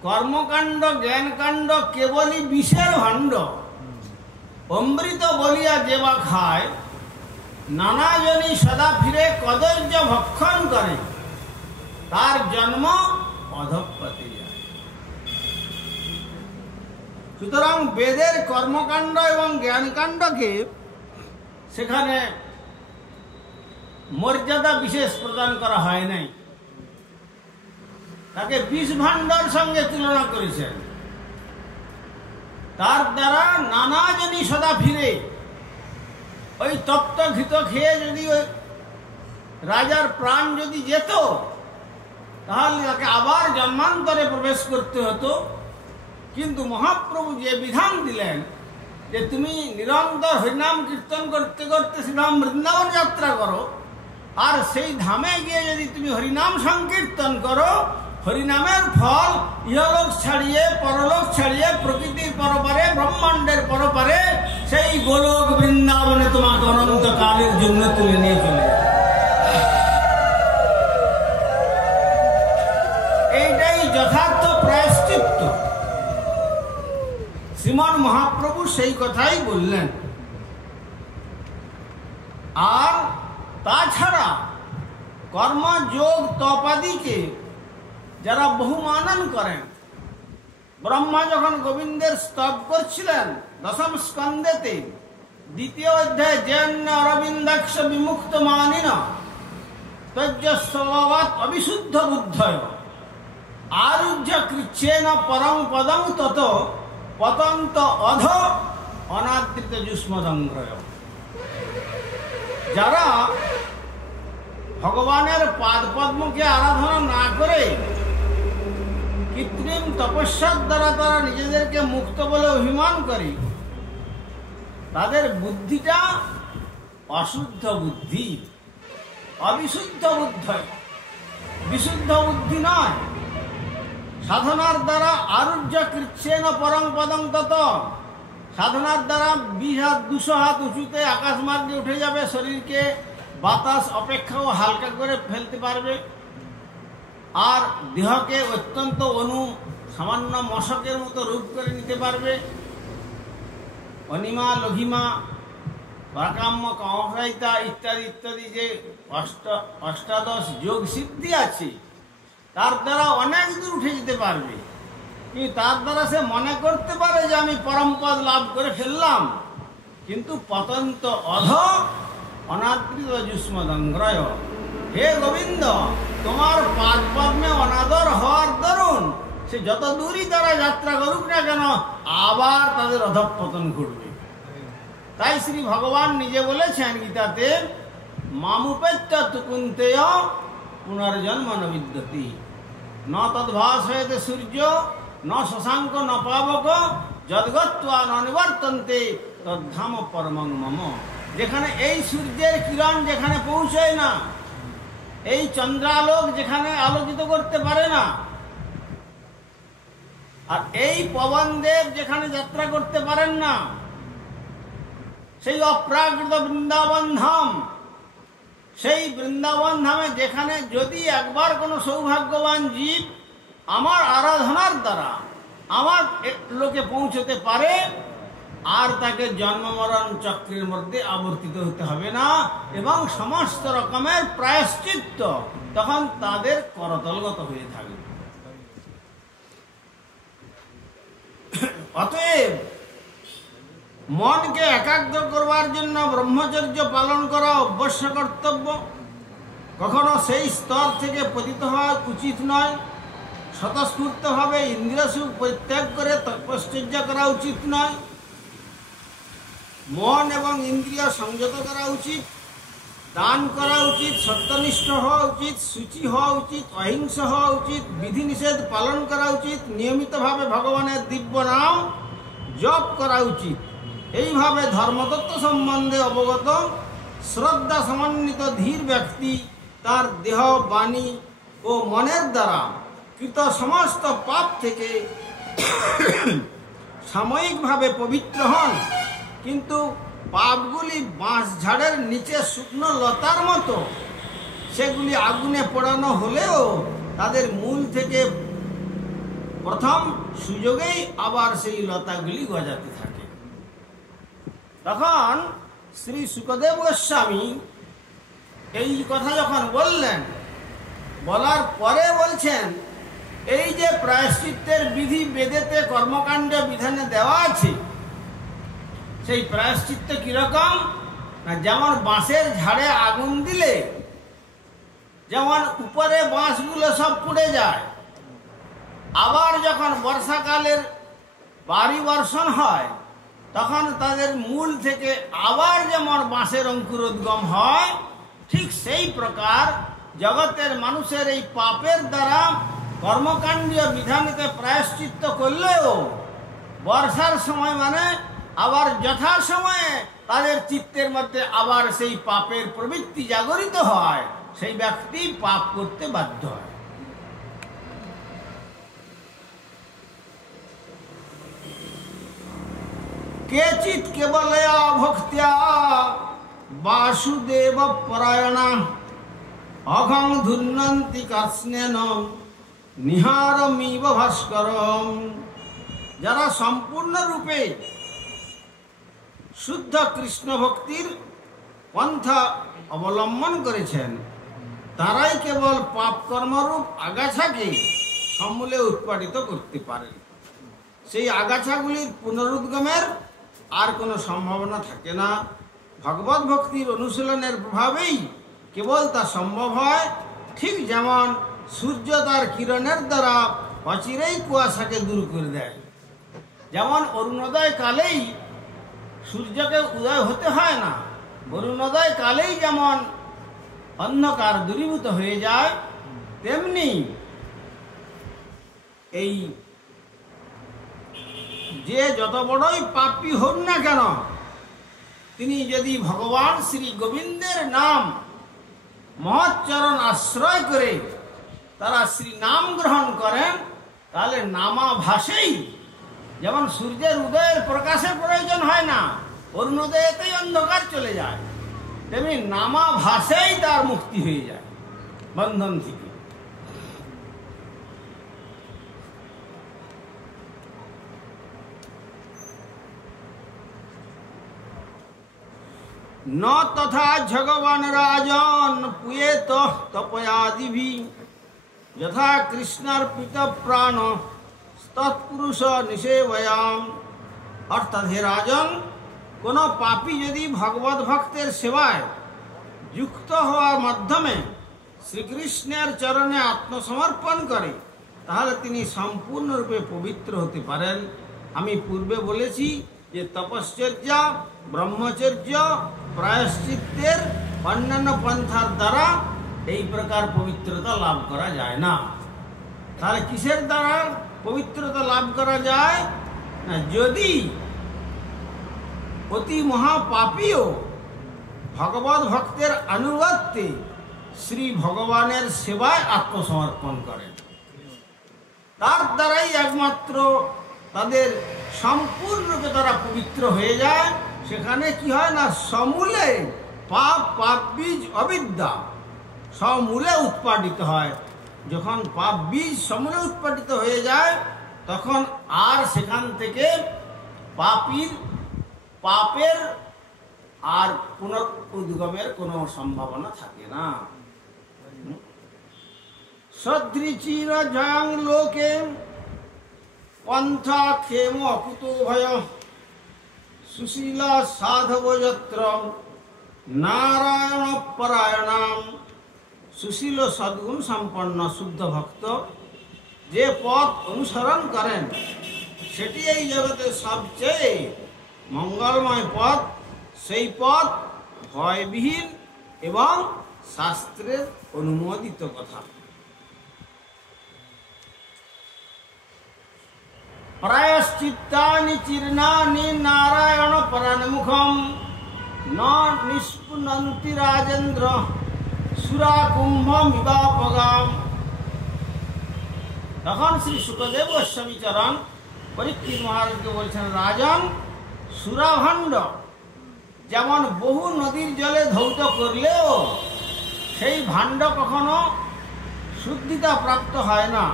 কর্মকাণ্ড জ্ঞানকাণ্ড কেবলই বিষের ভাণ্ড, অমৃত বলিয়া যেবা খায়, নানাজনী সদা ফিরে কদর্য ভক্ষণ করে, তার জন্ম অধঃপতি যায়। সুতরাং বেদের কর্মকাণ্ড এবং জ্ঞানকাণ্ডকে সেখানে মর্যাদা বিশেষ প্রদান করা হয় নাই, তাকে বিষ ভাণ্ডার সঙ্গে তুলনা করেছেন। তার দ্বারা নানাজনই সদা ফিরে, ওই তপ্ত ঘৃত খেয়ে যদি ওই রাজার প্রাণ যদি যেত, তাহলে তাকে আবার জন্মান্তরে প্রবেশ করতে হতো। কিন্তু মহাপ্রভু যে বিধান দিলেন যে তুমি নিরন্তর হরিনাম কীর্তন করতে করতে শ্রীধাম বৃন্দাবন যাত্রা করো, আর সেই ধামে গিয়ে যদি তুমি হরিনাম সংকীর্তন করো, হরিনামের ফল ইহলোক ছাড়িয়ে পরলোক ছাড়িয়ে প্রকৃতির পরপারে ব্রহ্মাণ্ডের পরপারে সেই গোলক বৃন্দাবনে তোমাকে অনন্তকালের জন্য তুলে নিয়ে চলে যাবে। এইটাই যথার্থ প্রায়শ্চিত্ত। শ্রীমান মহাপ্রভু সেই কথাই বললেন। আর তাছাড়া কর্মযোগ তপাদিকে যারা বহুমানন করেন, ব্রহ্মা যখন গোবিন্দের স্তব করছিলেন দশম স্কন্ধেতে দ্বিতীয় অধ্যায়, জৈন্য অরবিন্দাক্ষ বিমুক্ত মানিন তজ্জস্বভাবাৎ অবিশুদ্ধ বুদ্ধয় আরুহ্য কৃচ্ছেন পরম পদং তত পতন্ত অধ অনাদৃত যুষ্মদংগ্রয়। যারা ভগবানের পাদপদ্মকে আরাধনা না করে কৃত্রিম তপস্যার দ্বারা তারা নিজেদেরকে মুক্ত বলে অভিমান করে, তাদের বুদ্ধিটা অশুদ্ধ বুদ্ধি, অবিশুদ্ধ বুদ্ধ, বিশুদ্ধ বুদ্ধি নয়। সাধনার দ্বারা আরুহ্য কৃচ্ছেন পরং পদং তত, সাধনার দ্বারা 20 হাত 200 হাত উঁচুতে আকাশ মার্গে উঠে যাবে, শরীরকে বাতাস অপেক্ষাও হালকা করে ফেলতে পারবে, আর দেহকে অত্যন্ত সামান্য মশকের মতো রূপ করে নিতে পারবে। অনিমা লঘিমা পরাকাম্য কামফ্রাইতা ইত্যাদি ইত্যাদি যে অষ্টাদশ যোগ সিদ্ধি আছে, তার দ্বারা অনেক দূর উঠে যেতে পারবে। কিন্তু তার দ্বারা সে মনে করতে পারে যে আমি পরমপদ লাভ করে ফেললাম, কিন্তু পতন্ত অধ অনাদৃত যুষ্মদংগ্রয়। হে গোবিন্দ, তোমার পাদ পদ্মে অনাদর হওয়ার দরুন সে যত দূরই তারা যাত্রা করুক না কেন, আবার তাদের অধঃপতন ঘটবে। তাই শ্রী ভগবান নিজে বলেছেন গীতাতে, মামুপেত্য তুকুন্তেয় পুনর্জন্ম ন বিদ্যতি, ন তদ্ভাসয়তে সূর্য ন শশাঙ্ক ন পাবক, যদ্গত্বা ন নিবর্তন্তে তদ্ধাম পরমং মম। যেখানে এই সূর্যের কিরণ যেখানে পৌঁছয় না, এই চন্দ্রালোক যেখানে আলোকিত করতে পারে না, আর এই পবনদেব যেখানে যাত্রা করতে পারেন না, সেই অপ্রাকৃত বৃন্দাবন ধাম, সেই বৃন্দাবন ধামে যেখানে যদি একবার কোনো সৌভাগ্যবান জীব আমার আরাধনার দ্বারা আমার লোকে পৌঁছতে পারে, আর তাকে জন্ম মরণ চক্রের মধ্যে আবর্তিত হতে হবে না, এবং সমস্ত রকমের প্রায়শ্চিত্ত তখন তাদের করতলগত হয়ে থাকবে। অতএব মনকে একাগ্র করবার জন্য ব্রহ্মচর্য পালন করা অবশ্য কর্তব্য। কখনো সেই স্তর থেকে পতিত হওয়া উচিত নয়। স্বতঃস্ফূর্তভাবে ইন্দ্রিয় সুখ পরিত্যাগ করে তপশ্চর্য করা উচিত নয়। মন এবং ইন্দ্রিয় সংযত করা উচিত, দান করা উচিত, সত্যনিষ্ঠ হওয়া উচিত, সূচি হওয়া উচিত, অহিংস হওয়া উচিত, বিধিনিষেধ পালন করা উচিত, নিয়মিতভাবে ভগবানের দিব্য নাম জপ করা উচিত। এইভাবে ধর্মতত্ত্ব সম্বন্ধে অবগত শ্রদ্ধা সমন্বিত ধীর ব্যক্তি তার দেহ, বাণী ও মনের দ্বারা কৃত সমস্ত পাপ থেকে সাময়িকভাবে পবিত্র হন, কিন্তু পাপগুলি বাঁশ ঝাড়ের নিচে শুকনো লতার মতো, সেগুলি আগুনে পোড়ানো হলেও তাদের মূল থেকে প্রথম সুযোগেই আবার সেই লতাগুলি গজাতে থাকে। তখন শ্রী শুকদেব গোস্বামী এই কথা যখন বললেন, বলার পরে বলছেন, এই যে প্রায়শ্চিত্তের বিধি বেদেতে কর্মকাণ্ড বিধানে দেওয়া আছে, সেই প্রায়শ্চিত্ত কিরকম না, যেমন বাঁশের ঝাড়ে আগুন দিলে যেমন উপরে বাঁশগুলো সব পুড়ে যায়, আবার যখন বর্ষাকালের ভারী বর্ষণ হয় তখন তাদের মূল থেকে আবার যেমন বাঁশের অঙ্কুরোদ্গম হয়, ঠিক সেই প্রকার জগতের মানুষের এই পাপের দ্বারা কর্মকাণ্ডীয় বিধানেতে প্রায়শ্চিত্ত করলেও বর্ষার সময় মানে আবার যথাসময়ে তাদের চিত্তের মধ্যে আবার সেই পাপের প্রবৃত্তি জাগরিত হয়, সেই ব্যক্তি পাপ করতে বাধ্য হয়। কেচিৎ কেবলয়া ভক্ত্যা বাসুদেব পরায়ণা অঘং ধুন্নন্তি কাস্নেন নিহারমিব ভাস্করম। যারা সম্পূর্ণরূপে শুদ্ধ কৃষ্ণ ভক্তির পন্থা অবলম্বন করেছেন, তারাই কেবল পাপ কর্মরূপ আগাছাকে সমূলে উৎপাদিত করতে পারেন। সেই আগাছাগুলির পুনরুদ্গমের আর কোনো সম্ভাবনা থাকে না। ভগবত ভক্তির অনুশীলনের প্রভাবেই কেবল তা সম্ভব হয়। ঠিক যেমন সূর্য তার কিরণের দ্বারা অচিরেই কুয়াশাকে দূর করে দেয়, যেমন অরুণোদয় কালেই সূর্যকে উদয় হতে হয় না, অরুণোদয় কালেই যেমন অন্ধকার দূরীভূত হয়ে যায়, তেমনি এই যে যত বড়ই পাপী হন না কেন, তিনি যদি ভগবান শ্রী গোবিন্দের নাম মহচ্চরণ আশ্রয় করে তারা শ্রী নাম গ্রহণ করেন, তাহলে নামাভাসেই, যেমন সূর্যের উদয়ের প্রকাশের প্রয়োজন হয় না, অরুণোদয়তেই অন্ধকার চলে যায়, তেমনি নামাভাসেই তার মুক্তি হয়ে যায় বন্ধন থেকে। ন তথা ভগবান রাজন পুয়েত তপয়াদিভি যথা কৃষ্ণার্পিত প্রাণ তৎপুরুষ নিষেবয়াম। অর্থাৎ হে রাজন, কোনো পাপী যদি ভগবত ভক্তের সেবায় যুক্ত হওয়ার মাধ্যমে শ্রীকৃষ্ণের চরণে আত্মসমর্পণ করে, তাহলে তিনি সম্পূর্ণরূপে পবিত্র হতে পারেন। আমি পূর্বে বলেছি যে তপশ্চর্য, ব্রহ্মচর্য, প্রায়শ্চিত্তের অন্যান্য পন্থার দ্বারা এই প্রকার পবিত্রতা লাভ করা যায় না। তাহলে কিসের দ্বারা পবিত্রতা লাভ করা যায় না, যদি অতি মহাপাপীও ভগবত ভক্তের আনুগত্যে শ্রী ভগবানের সেবায় আত্মসমর্পণ করেন, তার দ্বারাই একমাত্র তাদের সম্পূর্ণরূপে তারা পবিত্র হয়ে যায়। সেখানে কি হয় না, সমূলে পাপ বীজ অবিদ্যা সমূলে উৎপাদিত হয়। যখন পাপ বীজ সমূলে উৎপাদিত হয়ে যায়, তখন আর সেখান থেকে পাপীর পাপের আর পুনরুদ্গমের কোনো সম্ভাবনা থাকে না। সদৃচির জয়ং লোকে পন্থা ক্ষেম অকুতো ভয় সুশীলা সাধব যত্র নারায়ণ পরায়ণাম। সুশীল সদ্গুণ সম্পন্ন শুদ্ধ ভক্ত যে পথ অনুসরণ করেন সেটি এই জগতের সবচেয়ে মঙ্গলময় পথ। সেই পথ ভয়বিহীন এবং শাস্ত্রের অনুমোদিত কথা। প্রায়শ্চিত্তানি চীর্ণানি নারায়ণ পরান্মুখম ন নিষ্পুনন্তি রাজেন্দ্র সুরা কুম্ভমিবাপগাম। তখন শ্রী শুকদেব গোস্বামী চরণ পরীক্ষিত মহারাজকে বলছেন, রাজন, সুরাভাণ্ড যেমন বহু নদীর জলে ধৌত করলেও সেই ভাণ্ড কখনো শুদ্ধিতা প্রাপ্ত হয় না,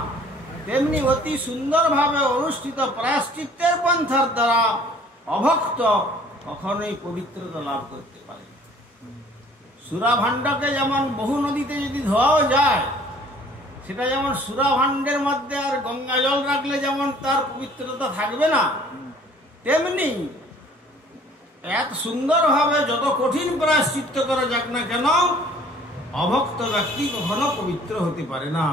তেমনি অতি সুন্দরভাবে অনুষ্ঠিত প্রায়শ্চিত্তের পন্থার দ্বারা অভক্ত কখনোই পবিত্রতা লাভ করতে পারে। সুরাভাণ্ডকে যেমন বহু নদীতে যদি ধোয়াও যায়, সেটা যেমন সুরাভাণ্ডের মধ্যে আর গঙ্গা জল রাখলে যেমন তার পবিত্রতা থাকবে না, তেমনি এত সুন্দরভাবে যত কঠিন প্রায়শ্চিত্ত করা যাক না কেন, অভক্ত ব্যক্তি কখনো পবিত্র হতে পারে না।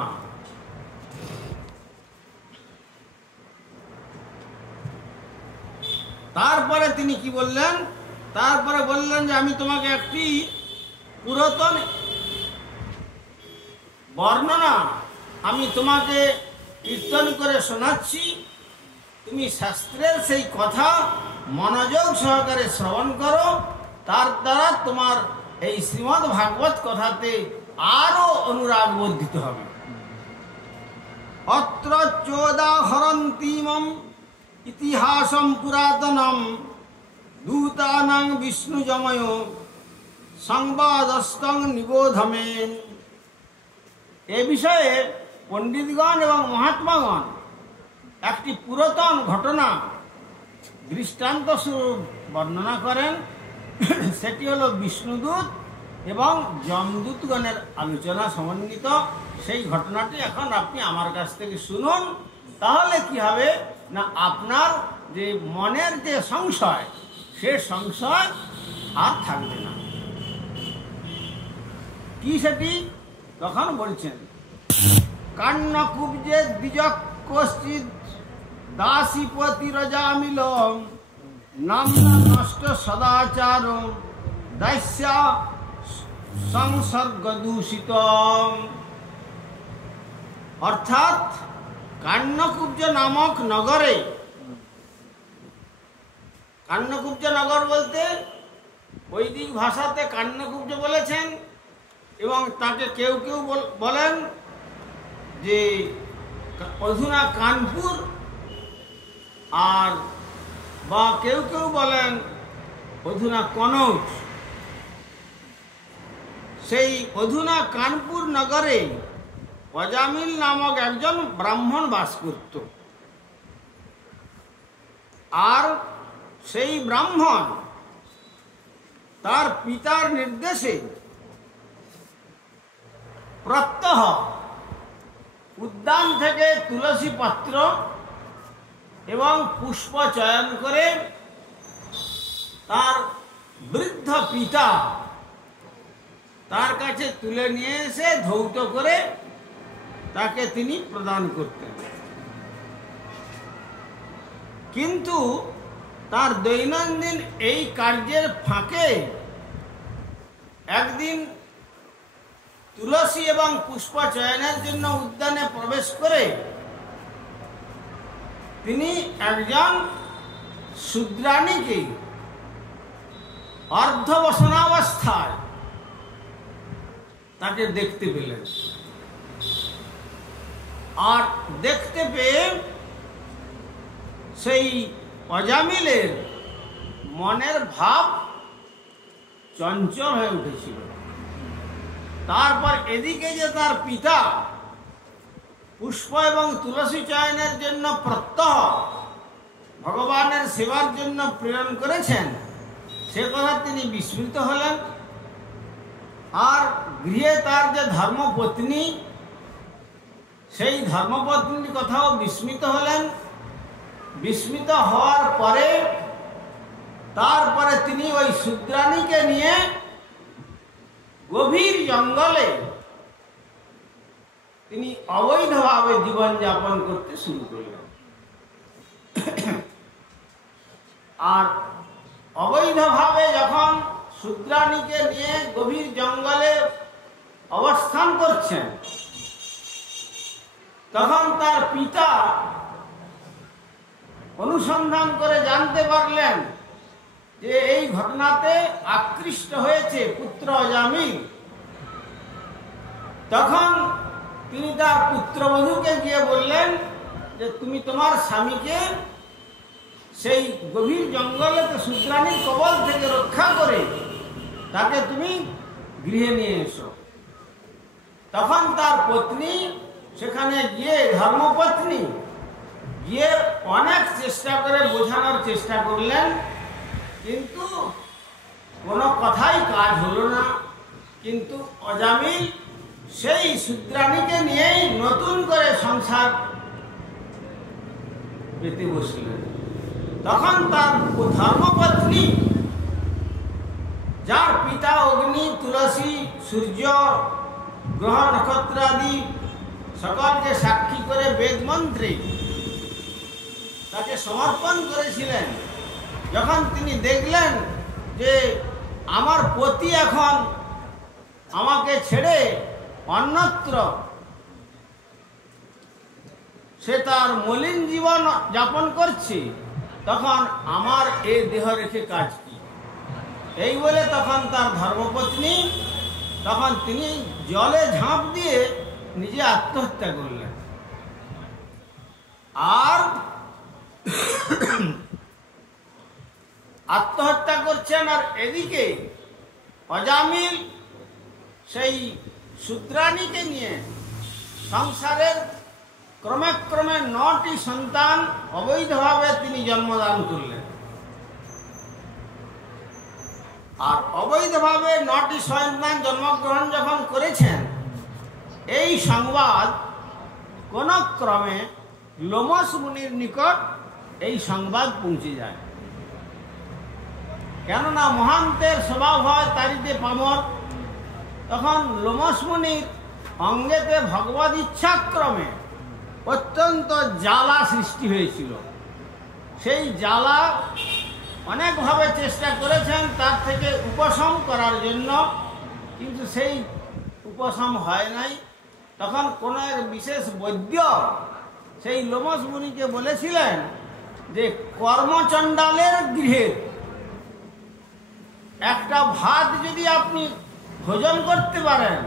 তারপরে তিনি কি বললেন? তারপরে বললেন যে আমি তোমাকে একটি পুরাতন বর্ণনা আমি তোমাকে কীর্তন করে শোনাচ্ছি। তুমি শাস্ত্রের সেই কথা মনোযোগ সহকারে শ্রবণ করো, তার দ্বারা তোমার এই শ্রীমদ্ ভাগবত কথাতে আরো অনুরাগ বর্ধিত হবে। অত্র চোদাহরন্তিমম ইতিহাসম পুরাতনম দূতানাং বিষ্ণুজময় সংবাদস্তং নিবোধমেন। এ বিষয়ে পণ্ডিতগণ এবং মহাত্মাগণ একটি পুরাতন ঘটনা দৃষ্টান্ত স্বরূপ বর্ণনা করেন। সেটি হলো বিষ্ণুদূত এবং যমদূতগণের আলোচনা সমন্বিত। সেই ঘটনাটি এখন আপনি আমার কাছ থেকে শুনুন, তাহলে কি হবে না, আপনার যে মনের যে সংশয়, সে সংশয় আর থাকবে না। কি সেটি? তখন বলছেন, কান্নকুব্জে দ্বিজক কশ্চিৎ দাসীপতি রজামিল নামনা নষ্ট সদাচার দাস্যা সংসর্গ দূষিত। অর্থাৎ কান্নকুব্জ নামক নগরে, কান্নকুব্জ নগর বলতে বৈদিক ভাষাতে কান্নকুব্জ বলেছেন, এবং তাকে কেউ কেউ বলেন যে অধুনা কানপুর, আর বা কেউ কেউ বলেন অধুনা কনৌজ। সেই অধুনা কানপুর নগরে অজামিল নামক একজন ব্রাহ্মণ বাস করত। আর সেই ব্রাহ্মণ তার পিতার নির্দেশে প্রত্যহ উদ্যান থেকে তুলসী পত্র এবং পুষ্প চয়ন করে তার বৃদ্ধ পিতা তার কাছে তুলে নিয়ে এসে ধৌত করে তাকে তিনি প্রদান করতেন। কিন্তু তার দৈনন্দিন এই কার্যের ফাঁকে একদিন তুলসী এবং পুষ্প চয়নের জন্য উদ্যানে প্রবেশ করে তিনি একজন শূদ্রাণীকে অর্ধবসনাবস্থায় তাকে দেখতে পেলেন। আর দেখতে পেয়ে সেই অজামিলের মনের ভাব চঞ্চল হয়ে উঠেছিল। তারপর এদিকে যে তার পিতা পুষ্প এবং তুলসী চয়নের জন্য প্রত্যহ ভগবানের সেবার জন্য প্রেরণ করেছেন, সে কথা তিনি বিস্মৃত হলেন। আর গৃহে তার যে ধর্মপত্নী, সেই ধর্মপত্নীর কথাও বিস্মিত হলেন। বিস্মিত হওয়ার পরে তারপরে তিনি ওই শূদ্রাণীকে নিয়ে গভীর জঙ্গলে তিনি অবৈধভাবে জীবনযাপন করতে শুরু করলেন। আর অবৈধভাবে যখন শূদ্রাণীকে নিয়ে গভীর জঙ্গলে অবস্থান করছেন, তখন তার পিতা অনুসন্ধান করে জানতে পারলেন যে এই ঘটনাতে আকৃষ্ট হয়েছে পুত্র অজামিল। তখন তিনি তার পুত্রবধূকে গিয়ে বললেন যে তুমি তোমার স্বামীকে সেই গভীর জঙ্গলে শূদ্রাণীর কবল থেকে রক্ষা করে তাকে তুমি গৃহে নিয়ে এসো। তখন তার পত্নী সেখানে গিয়ে, ধর্মপত্নী গিয়ে অনেক চেষ্টা করে বোঝানোর চেষ্টা করলেন, কিন্তু কোনো কথাই কাজ হলো না। কিন্তু অজামিল সেই শূদ্রাণীকে নিয়েই নতুন করে সংসার পেতে বসলেন। তখন তার ধর্মপত্নী, যার পিতা অগ্নি, তুলসী, সূর্য, গ্রহ নক্ষত্রাদি সকলকে সাক্ষী করে বেদ মন্ত্রে তাকে সমর্পণ করেছিলেন, যখন তিনি দেখলেন যে আমার পতি এখন আমাকে ছেড়ে অন্যত্র সে তার মলিন জীবন যাপন করছে, তখন আমার এই দেহ রেখে কাজ কি? এই বলে তখন তার ধর্মপত্নী, তখন তিনি জলে ঝাঁপ দিয়ে নিজে আত্মহত্যা করলেন। আর আত্মহত্যা করছেন, আর এদিকে অজামিল সেই শূদ্রাণীকে নিয়ে সংসারের ক্রমে ক্রমে 9টি সন্তান অবৈধভাবে তিনি জন্মদান করলেন। আর অবৈধভাবে 9টি সন্তান জন্মগ্রহণ যখন করেছেন, এই সংবাদ কোন ক্রমে লোমশ মুনির নিকট এই সংবাদ পৌঁছে যায়। কেননা মহান্তের স্বভাব হয় তারিতে পামর। তখন লোমশ মুনির অঙ্গেতে ভগবদ ইচ্ছাক্রমে অত্যন্ত জ্বালা সৃষ্টি হয়েছিল। সেই জ্বালা অনেকভাবে চেষ্টা করেছেন তার থেকে উপশম করার জন্য, কিন্তু সেই উপশম হয় নাই। তখন কোন এক বিশেষ বৈদ্য সেই লোমশ মুনিকে বলেছিলেন যে কর্মচণ্ডালের গৃহের একটা ভাত যদি আপনি ভোজন করতে পারেন,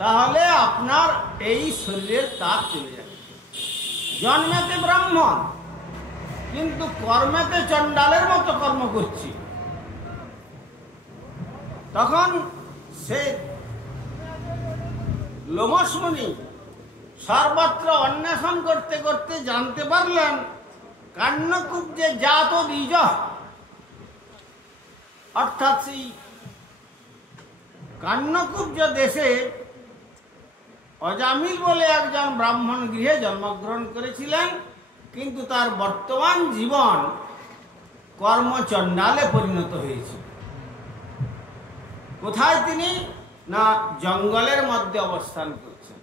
তাহলে আপনার এই শরীরের তাপ চলে যাবে। জন্মেতে ব্রাহ্মণ, কিন্তু কর্মেতে চণ্ডালের মতো কর্ম করছি। তখন সে লোমশ মুনি সর্বত্র অন্বেষণ করতে করতে জানতে পারলেন কান্নকুব্জে জাত দ্বিজ, অর্থাৎ সেই কান্নকুব্জ দেশে অজামিল বলে একজন ব্রাহ্মণ গৃহে জন্মগ্রহণ করেছিলেন, কিন্তু তার বর্তমান জীবন কর্মচণ্ডালে পরিণত হয়েছে। কোথায় তিনি? না জঙ্গলের মধ্যে অবস্থান করছেন।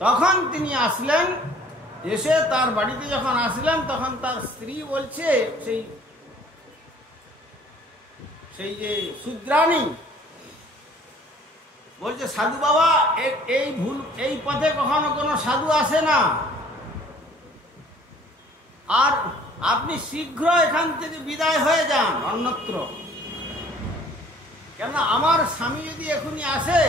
তখন তিনি আসলেন, এসে তার বাড়িতে যখন আসলেন, তখন তার স্ত্রী বলছে, সেই যে শূদ্রাণী বলছে, সাধু বাবা, এই পথে কখনো কোনো সাধু আসে না, আর আপনি শীঘ্র এখান থেকে বিদায় হয়ে যান অন্যত্র। কেননা আমার স্বামী যদি এখনই আসে,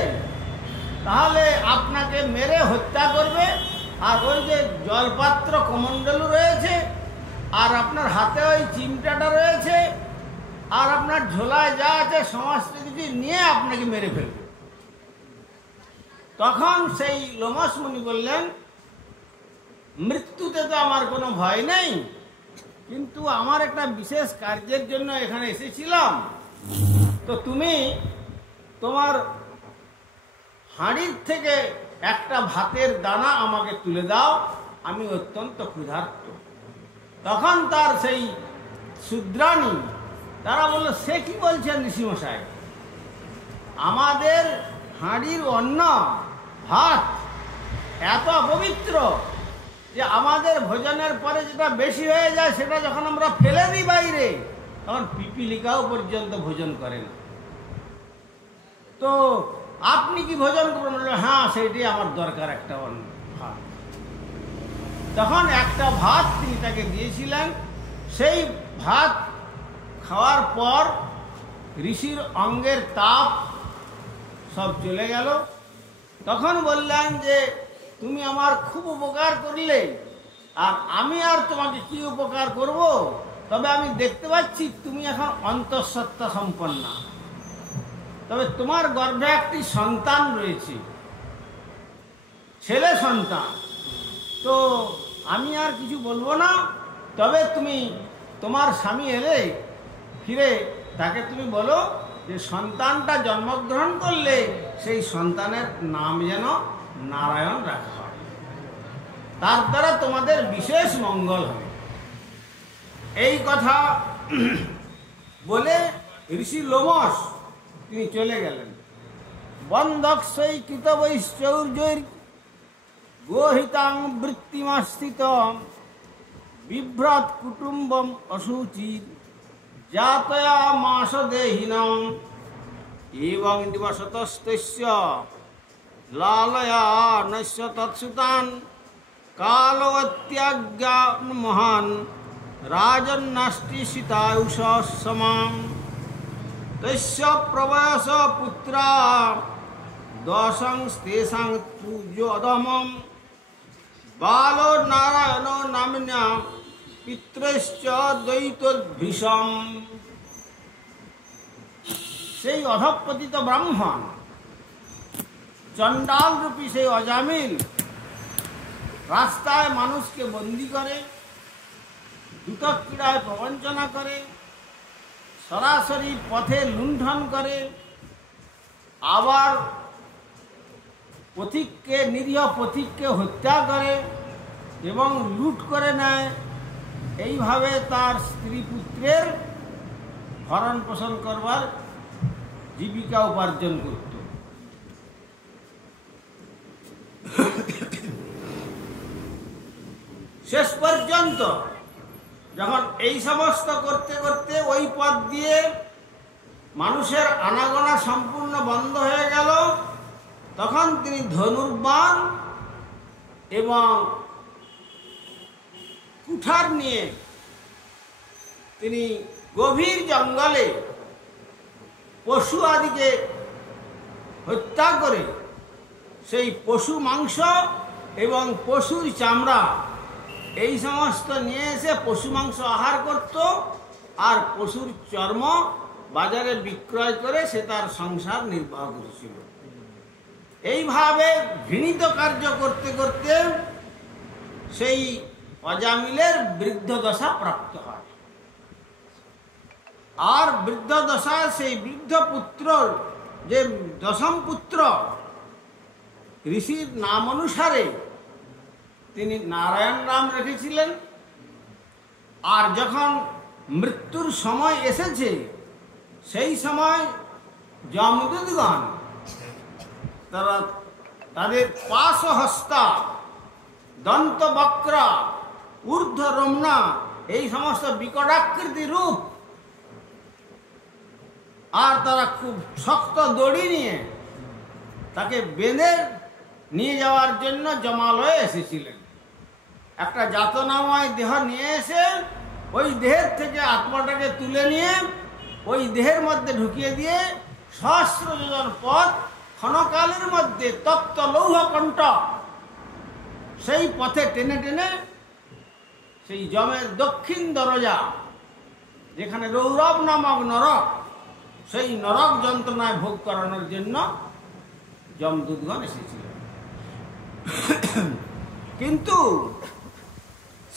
তাহলে আপনাকে মেরে হত্যা করবে। আর ওই যে জলপাত্র কমণ্ডলু রয়েছে, আর আপনার হাতে ওই চিমটাটা রয়েছে, আর আপনার ঝোলায় যা আছে সমস্ত কিছু নিয়ে আপনাকে মেরে ফেলবে। তখন সেই লোমশ মুনি বললেন, মৃত্যুতে তো আমার কোনো ভয় নেই, কিন্তু আমার একটা বিশেষ কার্যের জন্য এখানে এসেছিলাম, তো তুমি তোমার হাঁড়ির থেকে একটা ভাতের দানা আমাকে তুলে দাও, আমি অত্যন্ত ক্ষুধার্ত। তখন তার সেই শূদ্রাণী তারা বলল, সে কি বলছেন ঋষিমশাই, আমাদের হাঁড়ির অন্ন ভাত এত অপবিত্র যে আমাদের ভোজনের পরে যেটা বেশি হয়ে যায় সেটা যখন আমরা ফেলে দিই বাইরে, তখন পিপিলিকাও পর্যন্ত ভোজন করে না। তো আপনি কি ভোজন করবেন? হ্যাঁ, সেইটাই আমার দরকার, একটা অন্ন ভাত। তখন একটা ভাত তিনি তাকে দিয়েছিলেন। সেই ভাত খাওয়ার পর ঋষির অঙ্গের তাপ সব চলে গেল। তখন বললেন যে তুমি আমার খুব উপকার করলে, আর আমি আর তোমাকে কি উপকার করব? তবে আমি দেখতে পাচ্ছি তুমি এখন অন্তঃসত্ত্বা সম্পন্না, তবে তোমার গর্ভে একটি সন্তান রয়েছে, ছেলে সন্তান। তো আমি আর কিছু বলবো না, তবে তুমি তোমার স্বামী এলে ফিরে তাকে তুমি বলো যে সন্তানটা জন্মগ্রহণ করলে সেই সন্তানের নাম যেন নারায়ণ রাখা হয়, তার দ্বারা তোমাদের বিশেষ মঙ্গল হবে। এই কথা বলে ঋষি লোমশ তিনি চলে গেলেন। বন্ধকসৈ কৃতবৈশ্চৌর্যৈর গোহিতাং বৃত্তিমাস্থিত বিভ্রাত কুটুম্বম অশুচির জাতয়া মাস দেহিনম এবং দিবসতস্তস্য লালয়া নস্য তৎসুতান কালবত্যাজ্ঞা মহান রাজন্নাষ্টি সীতায়ুষ সমাম তস্য প্রবয়স পুত্রা দশং স্তেষাং তুজোদমম বালো নারায়ণ নাম্না পিতৃশ্চ দ্বৈতভীষম। সেই অধঃপতিত ব্রাহ্মণ চণ্ডাল রূপী সেই অজামিল রাস্তায় মানুষকে বন্দী করে, দ্রুতক্রীড়ায় প্রবঞ্চনা করে, সরাসরি পথে লুণ্ঠন করে, আবার পথিককে, নিরীহ পথিককে হত্যা করে এবং লুট করে নেয়। এইভাবে তার স্ত্রী পুত্রের ভরণ পোষণ করবার জীবিকা উপার্জন করত। শেষ পর্যন্ত যখন এই সমস্ত করতে করতে ওই পথ দিয়ে মানুষের আনাগোনা সম্পূর্ণ বন্ধ হয়ে গেল, তখন তিনি ধনুর্বাণ এবং কুঠার নিয়ে তিনি গভীর জঙ্গলে পশু আদিকে হত্যা করে সেই পশু মাংস এবং পশুর চামড়া এই সমস্ত নিয়ে এসে পশু মাংস আহার করত, আর পশুর চর্ম বাজারে বিক্রয় করে সে তার সংসার নির্বাহ করেছিল। এইভাবে ঘৃণিত কার্য করতে করতে সেই অজামিলের বৃদ্ধ দশা প্রাপ্ত হয়। আর বৃদ্ধ দশায় সেই বৃদ্ধ পুত্র, যে দশম পুত্র, ঋষির নাম অনুসারে তিনি নারায়ণ নাম রেখেছিলেন। আর যখন মৃত্যুর সময় এসেছে, সেই সময় যমদূতগণ তারা তাদের পাশহস্তা, দন্তবক্রা, ঊর্ধ্বরম্না এই সমস্ত বিকটাকৃতি রূপ, আর তারা খুব শক্ত দড়ি নিয়ে তাকে বেঁধে নিয়ে যাওয়ার জন্য জমালয়ে এসেছিলেন। একটা যাতনাময় দেহ নিয়ে এসে ওই দেহের থেকে আত্মাটাকে তুলে নিয়ে ওই দেহের মধ্যে ঢুকিয়ে দিয়ে সহস্র যোজন পথ ক্ষণকালের মধ্যে তপ্ত লৌহ কণ্ঠ সেই পথে টেনে টেনে সেই যমের দক্ষিণ দরজা, যেখানে রৌরব নামক নরক, সেই নরক যন্ত্রণায় ভোগ করানোর জন্য যমদূতগণ এসেছিলেন। কিন্তু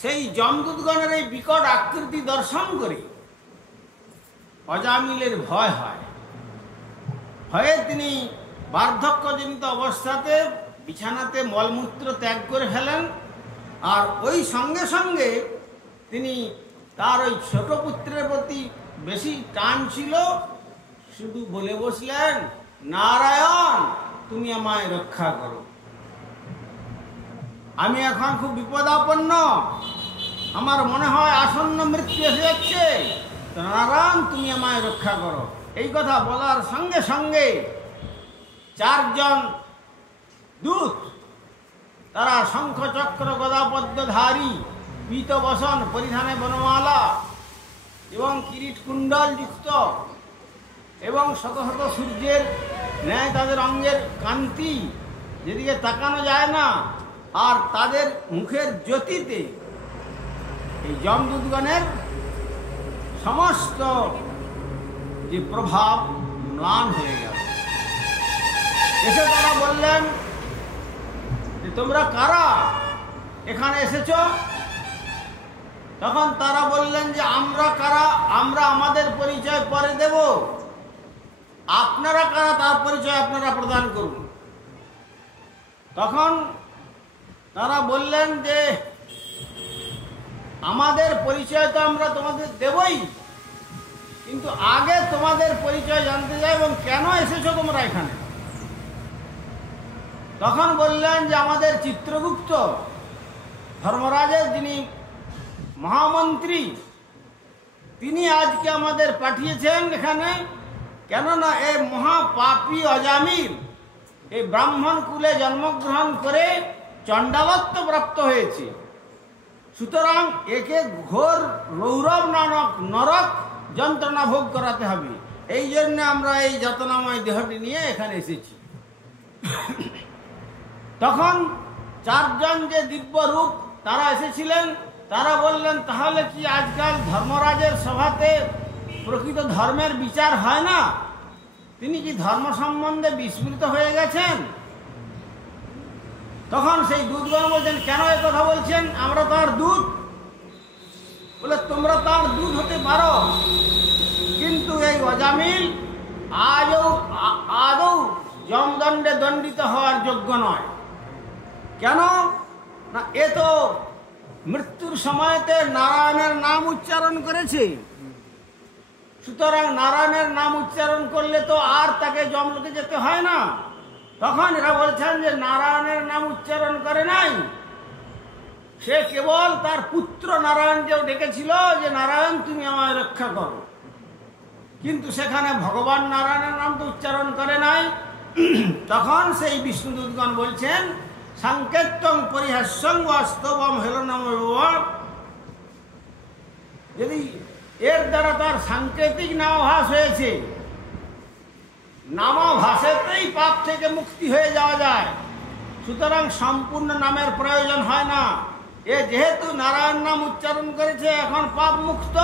সেই যমদূতগণের এই বিকট আকৃতি দর্শন করে অজামিলের ভয় হয়। ভয়ে তিনি বার্ধক্যজনিত অবস্থাতে বিছানাতে মলমূত্র ত্যাগ করে ফেলেন। আর ওই সঙ্গে সঙ্গে তিনি তার ওই ছোট পুত্রের প্রতি বেশি টান ছিল, শুধু বলে বসলেন, নারায়ণ তুমি আমায় রক্ষা করো, আমি এখন খুব বিপদাপন্ন, আমার মনে হয় আসন্ন মৃত্যু এসে যাচ্ছে, নারায়ণ তুমি আমায় রক্ষা করো। এই কথা বলার সঙ্গে সঙ্গে চারজন দূত, তারা শঙ্খ চক্র গদাপদ্মধারী, পীত বসন পরিধানে বনমালা এবং কিরিট কুণ্ডল যুক্ত এবং শত শত সূর্যের ন্যায় তাদের অঙ্গের কান্তি, যেদিকে তাকানো যায় না, আর তাদের মুখের জ্যোতিতে এই যমদূতগণের সমস্ত যে প্রভাব ম্লান হয়ে গেল। এসে তারা বললেন যে তোমরা কারা এখানে এসেছ? তখন তারা বললেন যে আমরা কারা, আমরা আমাদের পরিচয় পরে দেব, আপনারা কারা তার পরিচয় আপনারা প্রদান করুন। তখন তারা বললেন যে আমাদের পরিচয় তো আমরা তোমাদের দেবই, কিন্তু আগে তোমাদের পরিচয় জানতে চাই এবং কেন এসেছো তোমরা এখানে। তখন বললেন যে আমাদের চিত্রগুপ্ত, ধর্মরাজের যিনি মহামন্ত্রী, তিনি আজকে আমাদের পাঠিয়েছেন এখানে, কেননা এই মহাপাপী অজামিল এই ব্রাহ্মণ কুলে জন্মগ্রহণ করে চণ্ডালত্ব প্রাপ্ত হয়েছে, সুতরাং একে ঘোর রৌরব নামক নরক যন্ত্রণা ভোগ করাতে হবে। এই জন্য আমরা এই যাতনাময় দেহটি নিয়ে এখানে এসেছি। তখন চারজন যে দিব্য রূপ তারা এসেছিলেন, তারা বললেন, তাহলে কি আজকাল ধর্মরাজের সভাতে প্রকৃত ধর্মের বিচার হয় না? তিনি কি ধর্ম সম্বন্ধে বিস্মৃত হয়ে গেছেন? তখন সেই দূতগণ বলছেন, কেন এ কথা বলছেন? আমরা তার দূত। বলে, তোমরা তার দূত হতে পারো, কিন্তু এই অজামিল আদৌ যমদণ্ডে দণ্ডিত হওয়ার যোগ্য নয়। কেন না, এ তো মৃত্যুর সময়তে নারায়ণের নাম উচ্চারণ করেছে, সুতরাং নারায়ণের নাম উচ্চারণ করলে তো আর তাকে যমলোকে যেতে হয় না। তখন এরা বলছেন যে নারায়ণের নাম উচ্চারণ করে নাই, সে কেবল তার পুত্র নারায়ণকেও ডেকেছিল যে নারায়ণ তুমি আমায় রক্ষা করো, কিন্তু সেখানে ভগবান নারায়ণের নাম তো উচ্চারণ করে নাই। তখন সেই বিষ্ণুদূতগণ বলছেন, সাংকেত্যং পরিহাস্যং বাস্তবম হেলনম। যদি এর দ্বারা তার সাংকেতিক নামাভাস হয়েছে, নামাভাসেতেই পাপ থেকে মুক্তি হয়ে যাওয়া যায়, সুতরাং সম্পূর্ণ নামের প্রয়োজন হয় না। এ যেহেতু নারায়ণ নাম উচ্চারণ করেছে, এখন পাপ মুক্ত।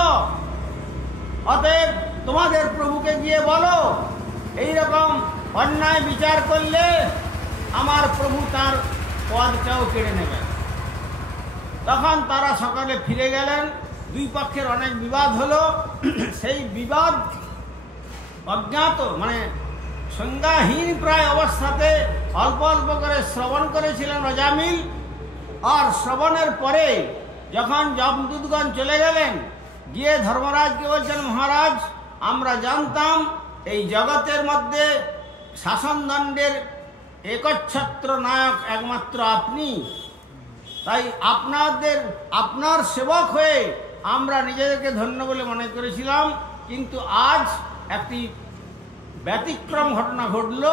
অতএব তোমাদের প্রভুকে গিয়ে বলো, এইরকম অন্যায় বিচার করলে আমার প্রভু তার পদটাও কেড়ে নেবেন। তখন তারা সকালে ফিরে গেলেন। দুই পক্ষের অনেক বিবাদ হলো। সেই বিবাদ অজ্ঞাত, মানে সংজ্ঞাহীন প্রায় অবস্থাতে অল্প অল্প করে শ্রবণ করেছিলেন অজামিল। আর শ্রবণের পরে যখন যমদূতগণ চলে গেলেন, গিয়ে ধর্মরাজকে বলছেন, মহারাজ, আমরা জানতাম এই জগতের মধ্যে শাসনদণ্ডের একচ্ছত্র নায়ক একমাত্র আপনি, তাই আপনার সেবক হয়ে আমরা নিজেদেরকে ধন্য বলে মনে করেছিলাম, কিন্তু আজ একটি ব্যতিক্রম ঘটনা ঘটল।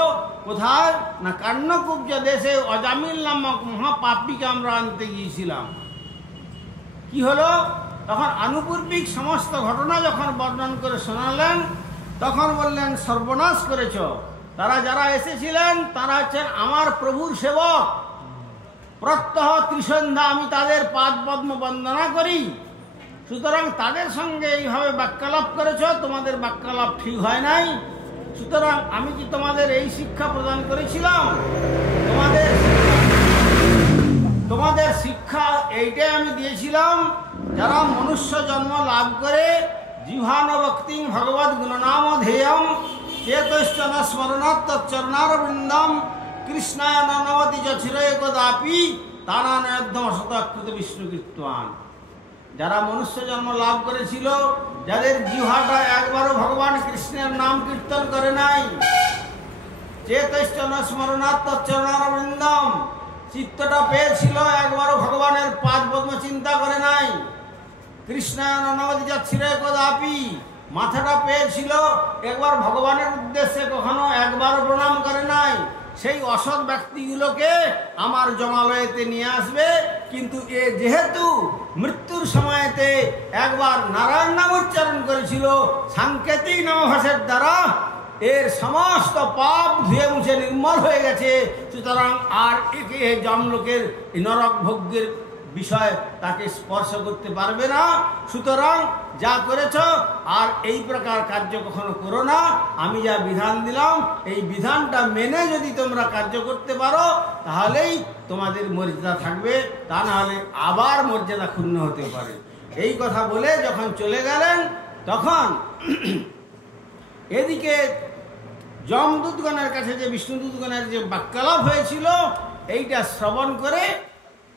কোথায় না, কান্নকুব্জ দেশে অজামিল নামক মহাপাপীকে আমরা আনতে গিয়েছিলাম। কি হলো? তখন আনুপূর্বিক সমস্ত ঘটনা যখন বর্ণন করে শোনালেন, তখন বললেন, সর্বনাশ করেছ। তারা যারা এসেছিলেন তারা হচ্ছেন আমার প্রভুর সেবক। প্রত্যহ ত্রিসন্ধ্যা আমি তাদের পাদ পদ্ম বন্দনা করি, সুতরাং তাদের সঙ্গে এইভাবে বাক্যালাপ করেছ, তোমাদের বাক্যালাপ ঠিক হয় নাই। সুতরাং আমি কি তোমাদের এই শিক্ষা প্রদান করেছিলাম? তোমাদের শিক্ষা এইটাই আমি দিয়েছিলাম, যারা মনুষ্য জন্ম লাভ করে জিহানভক্তিং ভগবদ গুণনাম ধেয়ম চেতশ্চন স্মরণাৎ তচ্চরণারবিন্দম কৃষ্ণায় ননবতি চিরে কদাপি তানানয়ধ্যম শতকৃত বিষ্ণুকৃতবান। যারা মনুষ্য জন্ম লাভ করেছিল, যাদের জিহ্বাটা একবারও ভগবান কৃষ্ণের নাম কীর্তন করে নাই, চেতশ্চন স্মরণাৎ তচ্চরণারবিন্দম, চিত্তটা পেয়েছিল একবারও ভগবানের পাদ পদ্ম চিন্তা করে নাই, কৃষ্ণায়ন অনবধি যাচ্ছিল কদাপি, মাথাটা পেয়েছিল একবার ভগবানের উদ্দেশ্যে কখনো একবার প্রণাম করে নাই, সেই অসৎ ব্যক্তিগুলোকে আমার জমালয়েতে নিয়ে আসবে। কিন্তু এ যেহেতু মৃত্যুর সময়তে একবার নারায়ণ নাম উচ্চারণ করেছিল সাংকেতিক নামাভাসের দ্বারা, এর সমস্ত পাপ ধুয়ে মুছে নির্মল হয়ে গেছে। সুতরাং আর একে জমলোকের নরক ভোগ্যের বিষয় তাকে স্পর্শ করতে পারবে না। সুতরাং যা করেছ আর এই প্রকার কার্য কখনো করো না। আমি যা বিধান দিলাম এই বিধানটা মেনে যদি তোমরা কার্য করতে পারো তাহলেই তোমাদের মর্যাদা থাকবে, তা না হলে আবার মর্যাদা ক্ষুণ্ণ হতে পারে। এই কথা বলে যখন চলে গেলেন তখন এদিকে যমদূতগণের কাছে যে বিষ্ণুদূতগণের যে বাক্যালাপ হয়েছিল এইটা শ্রবণ করে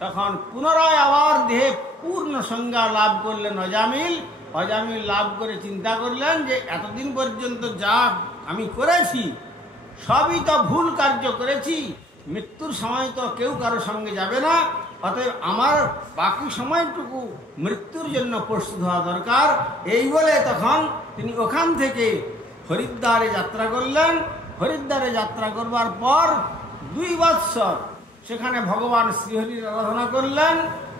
তখন পুনরায় আবার দেহে পূর্ণ সংজ্ঞা লাভ করলেন অজামিল। অজামিল লাভ করে চিন্তা করলেন যে এতদিন পর্যন্ত যা আমি করেছি সবই তো ভুল কার্য করেছি, মৃত্যুর সময় তো কেউ কারো সঙ্গে যাবে না, অতএব আমার বাকি সময়টুকু মৃত্যুর জন্য প্রস্তুত হওয়া দরকার। এই বলে তখন তিনি ওখান থেকে হরিদ্বারে যাত্রা করলেন। হরিদ্বারে যাত্রা করবার পর 2 বৎসর সেখানে ভগবান শ্রীহরির আরাধনা করলেন।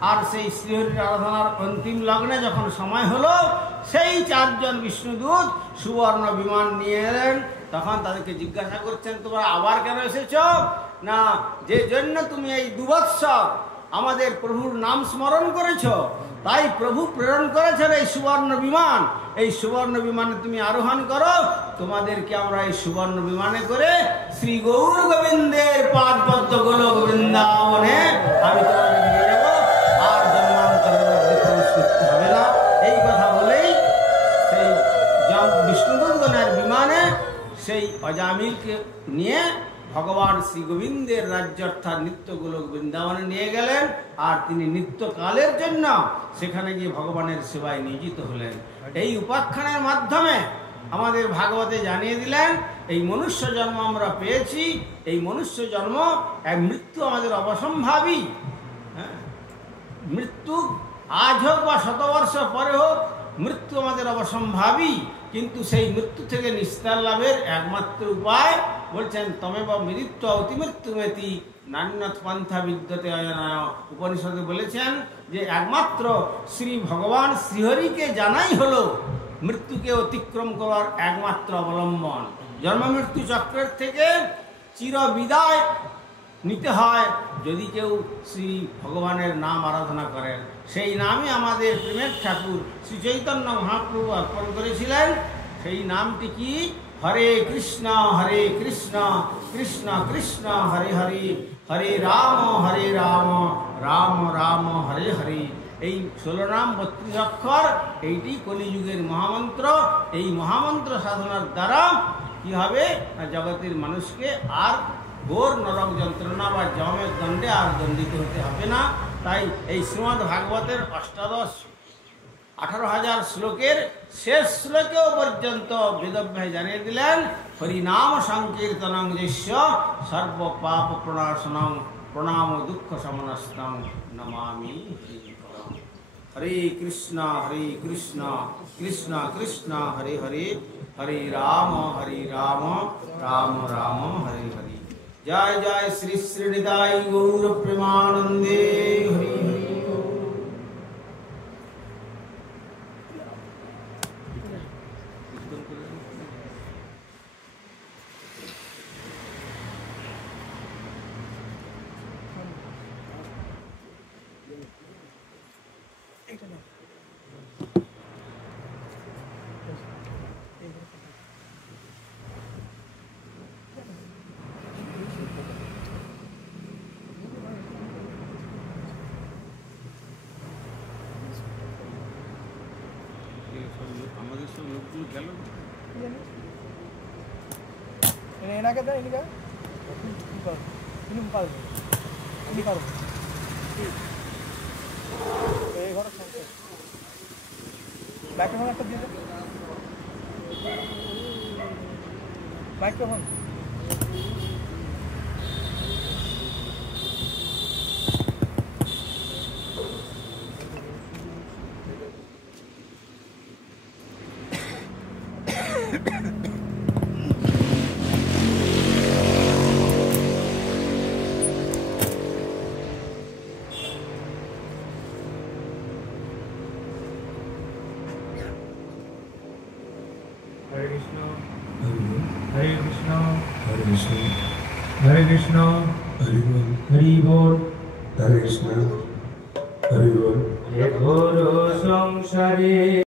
আর সেই শ্রীহরির আরাধনার অন্তিম লগ্নে যখন সময় হলো, সেই 4 জন বিষ্ণুদূত সুবর্ণ বিমান নিয়ে এলেন। তখন তাদেরকে জিজ্ঞাসা করছেন, তোমরা আবার কেন এসেছ? না, যে জন্য তুমি এই 2 বৎসর আমাদের প্রভুর নাম স্মরণ করেছ, তাই প্রভু প্রেরণ করেছেন এই সুবর্ণ বিমান। এই সুবর্ণ বিমানে তুমি আরোহণ করো, তোমাদেরকে আমরা এই সুবর্ণ বিমানে করে শ্রী গৌর গোবিন্দের পাদ পদ্ম গোলক বৃন্দাবনে আমি তোমাদের নিয়ে যাব, আর জন্মান্তরের মধ্যে প্রবেশ করতে হবে না। এই কথা বলেই সেই বিষ্ণুদূতগণের বিমানে সেই অজামিলকে নিয়ে ভগবান শ্রী গোবিন্দের রাজ্য অর্থাৎ নিত্য গোলক বৃন্দাবনে নিয়ে গেলেন। আর তিনি নিত্যকালের জন্য সেখানে গিয়ে ভগবানের সেবায় নিয়োজিত হলেন। এই উপাখ্যানের মাধ্যমে আমাদের ভাগবতে জানিয়ে দিলেন এই মনুষ্য জন্ম আমরা পেয়েছি, এই মনুষ্য জন্ম এক মৃত্যু আমাদের অবসম্ভাবী। মৃত্যু আজ হোক বা শতবর্ষ পরে হোক, মৃত্যু আমাদের অবসম্ভাবী। কিন্তু সেই মৃত্যু থেকে নিস্তার লাভের একমাত্র উপায় বলছেন তমেব মৃত্যু অতিমৃত্যুমেতি নান্যত পন্থা বিদ্যতে অয়নায়। উপনিষদে বলেছেন যে একমাত্র শ্রী ভগবান শ্রীহরিকে জানাই হলো মৃত্যুকে অতিক্রম করার একমাত্র অবলম্বন। জন্ম মৃত্যু চক্রের থেকে চিরবিদায় নিতে হয় যদি কেউ শ্রী ভগবানের নাম আরাধনা করেন। সেই নামই আমাদের প্রেমের ঠাকুর শ্রী চৈতন্য মহাপ্রভু অর্পণ করেছিলেন। সেই নামটি কি? হরে কৃষ্ণ কৃষ্ণ কৃষ্ণ হরে হরে, হরে রাম রাম রাম হরে হরে। এই 16 নাম 32 অক্ষর, এইটি কলিযুগের মহামন্ত্র। এই মহামন্ত্র সাধনার দ্বারা কি হবে না, জগতের মানুষকে আর ঘোর নরক যন্ত্রণা বা যমের দণ্ডে আর দণ্ডিত হতে হবে না। তাই এই শ্রীমদ্ ভাগবতের 18,000 শ্লোকের শেষ শ্লোকেও পর্যন্ত বেদব্যাস জানিয়ে দিলেন হরিনাম সংকীর্তনং যস্য সর্ব পাপ প্রণাশনং প্রণাম দুঃখ সমনস্তং নমামি হরিপদম। হরে কৃষ্ণ কৃষ্ণ কৃষ্ণ হরে হরে, হরে রাম রাম রাম হরে হরে। জয় জয় শ্রী শ্রীনিতাই গৌর প্রেমানন্দে হরি হরি। এনাকে দেয় এনিকা কি করো তুমি পারবে আমি পারবো এই ঘরে সমস্যা মাইক্রোফোন একটা দিয়ে দে microphone Hare Krishna, Hare Krishna, Hare Krishna, Hare Krishna, Hare Bol, Hare Bol, Hare Krishna, Hare Bol. Hare Guru Samsare.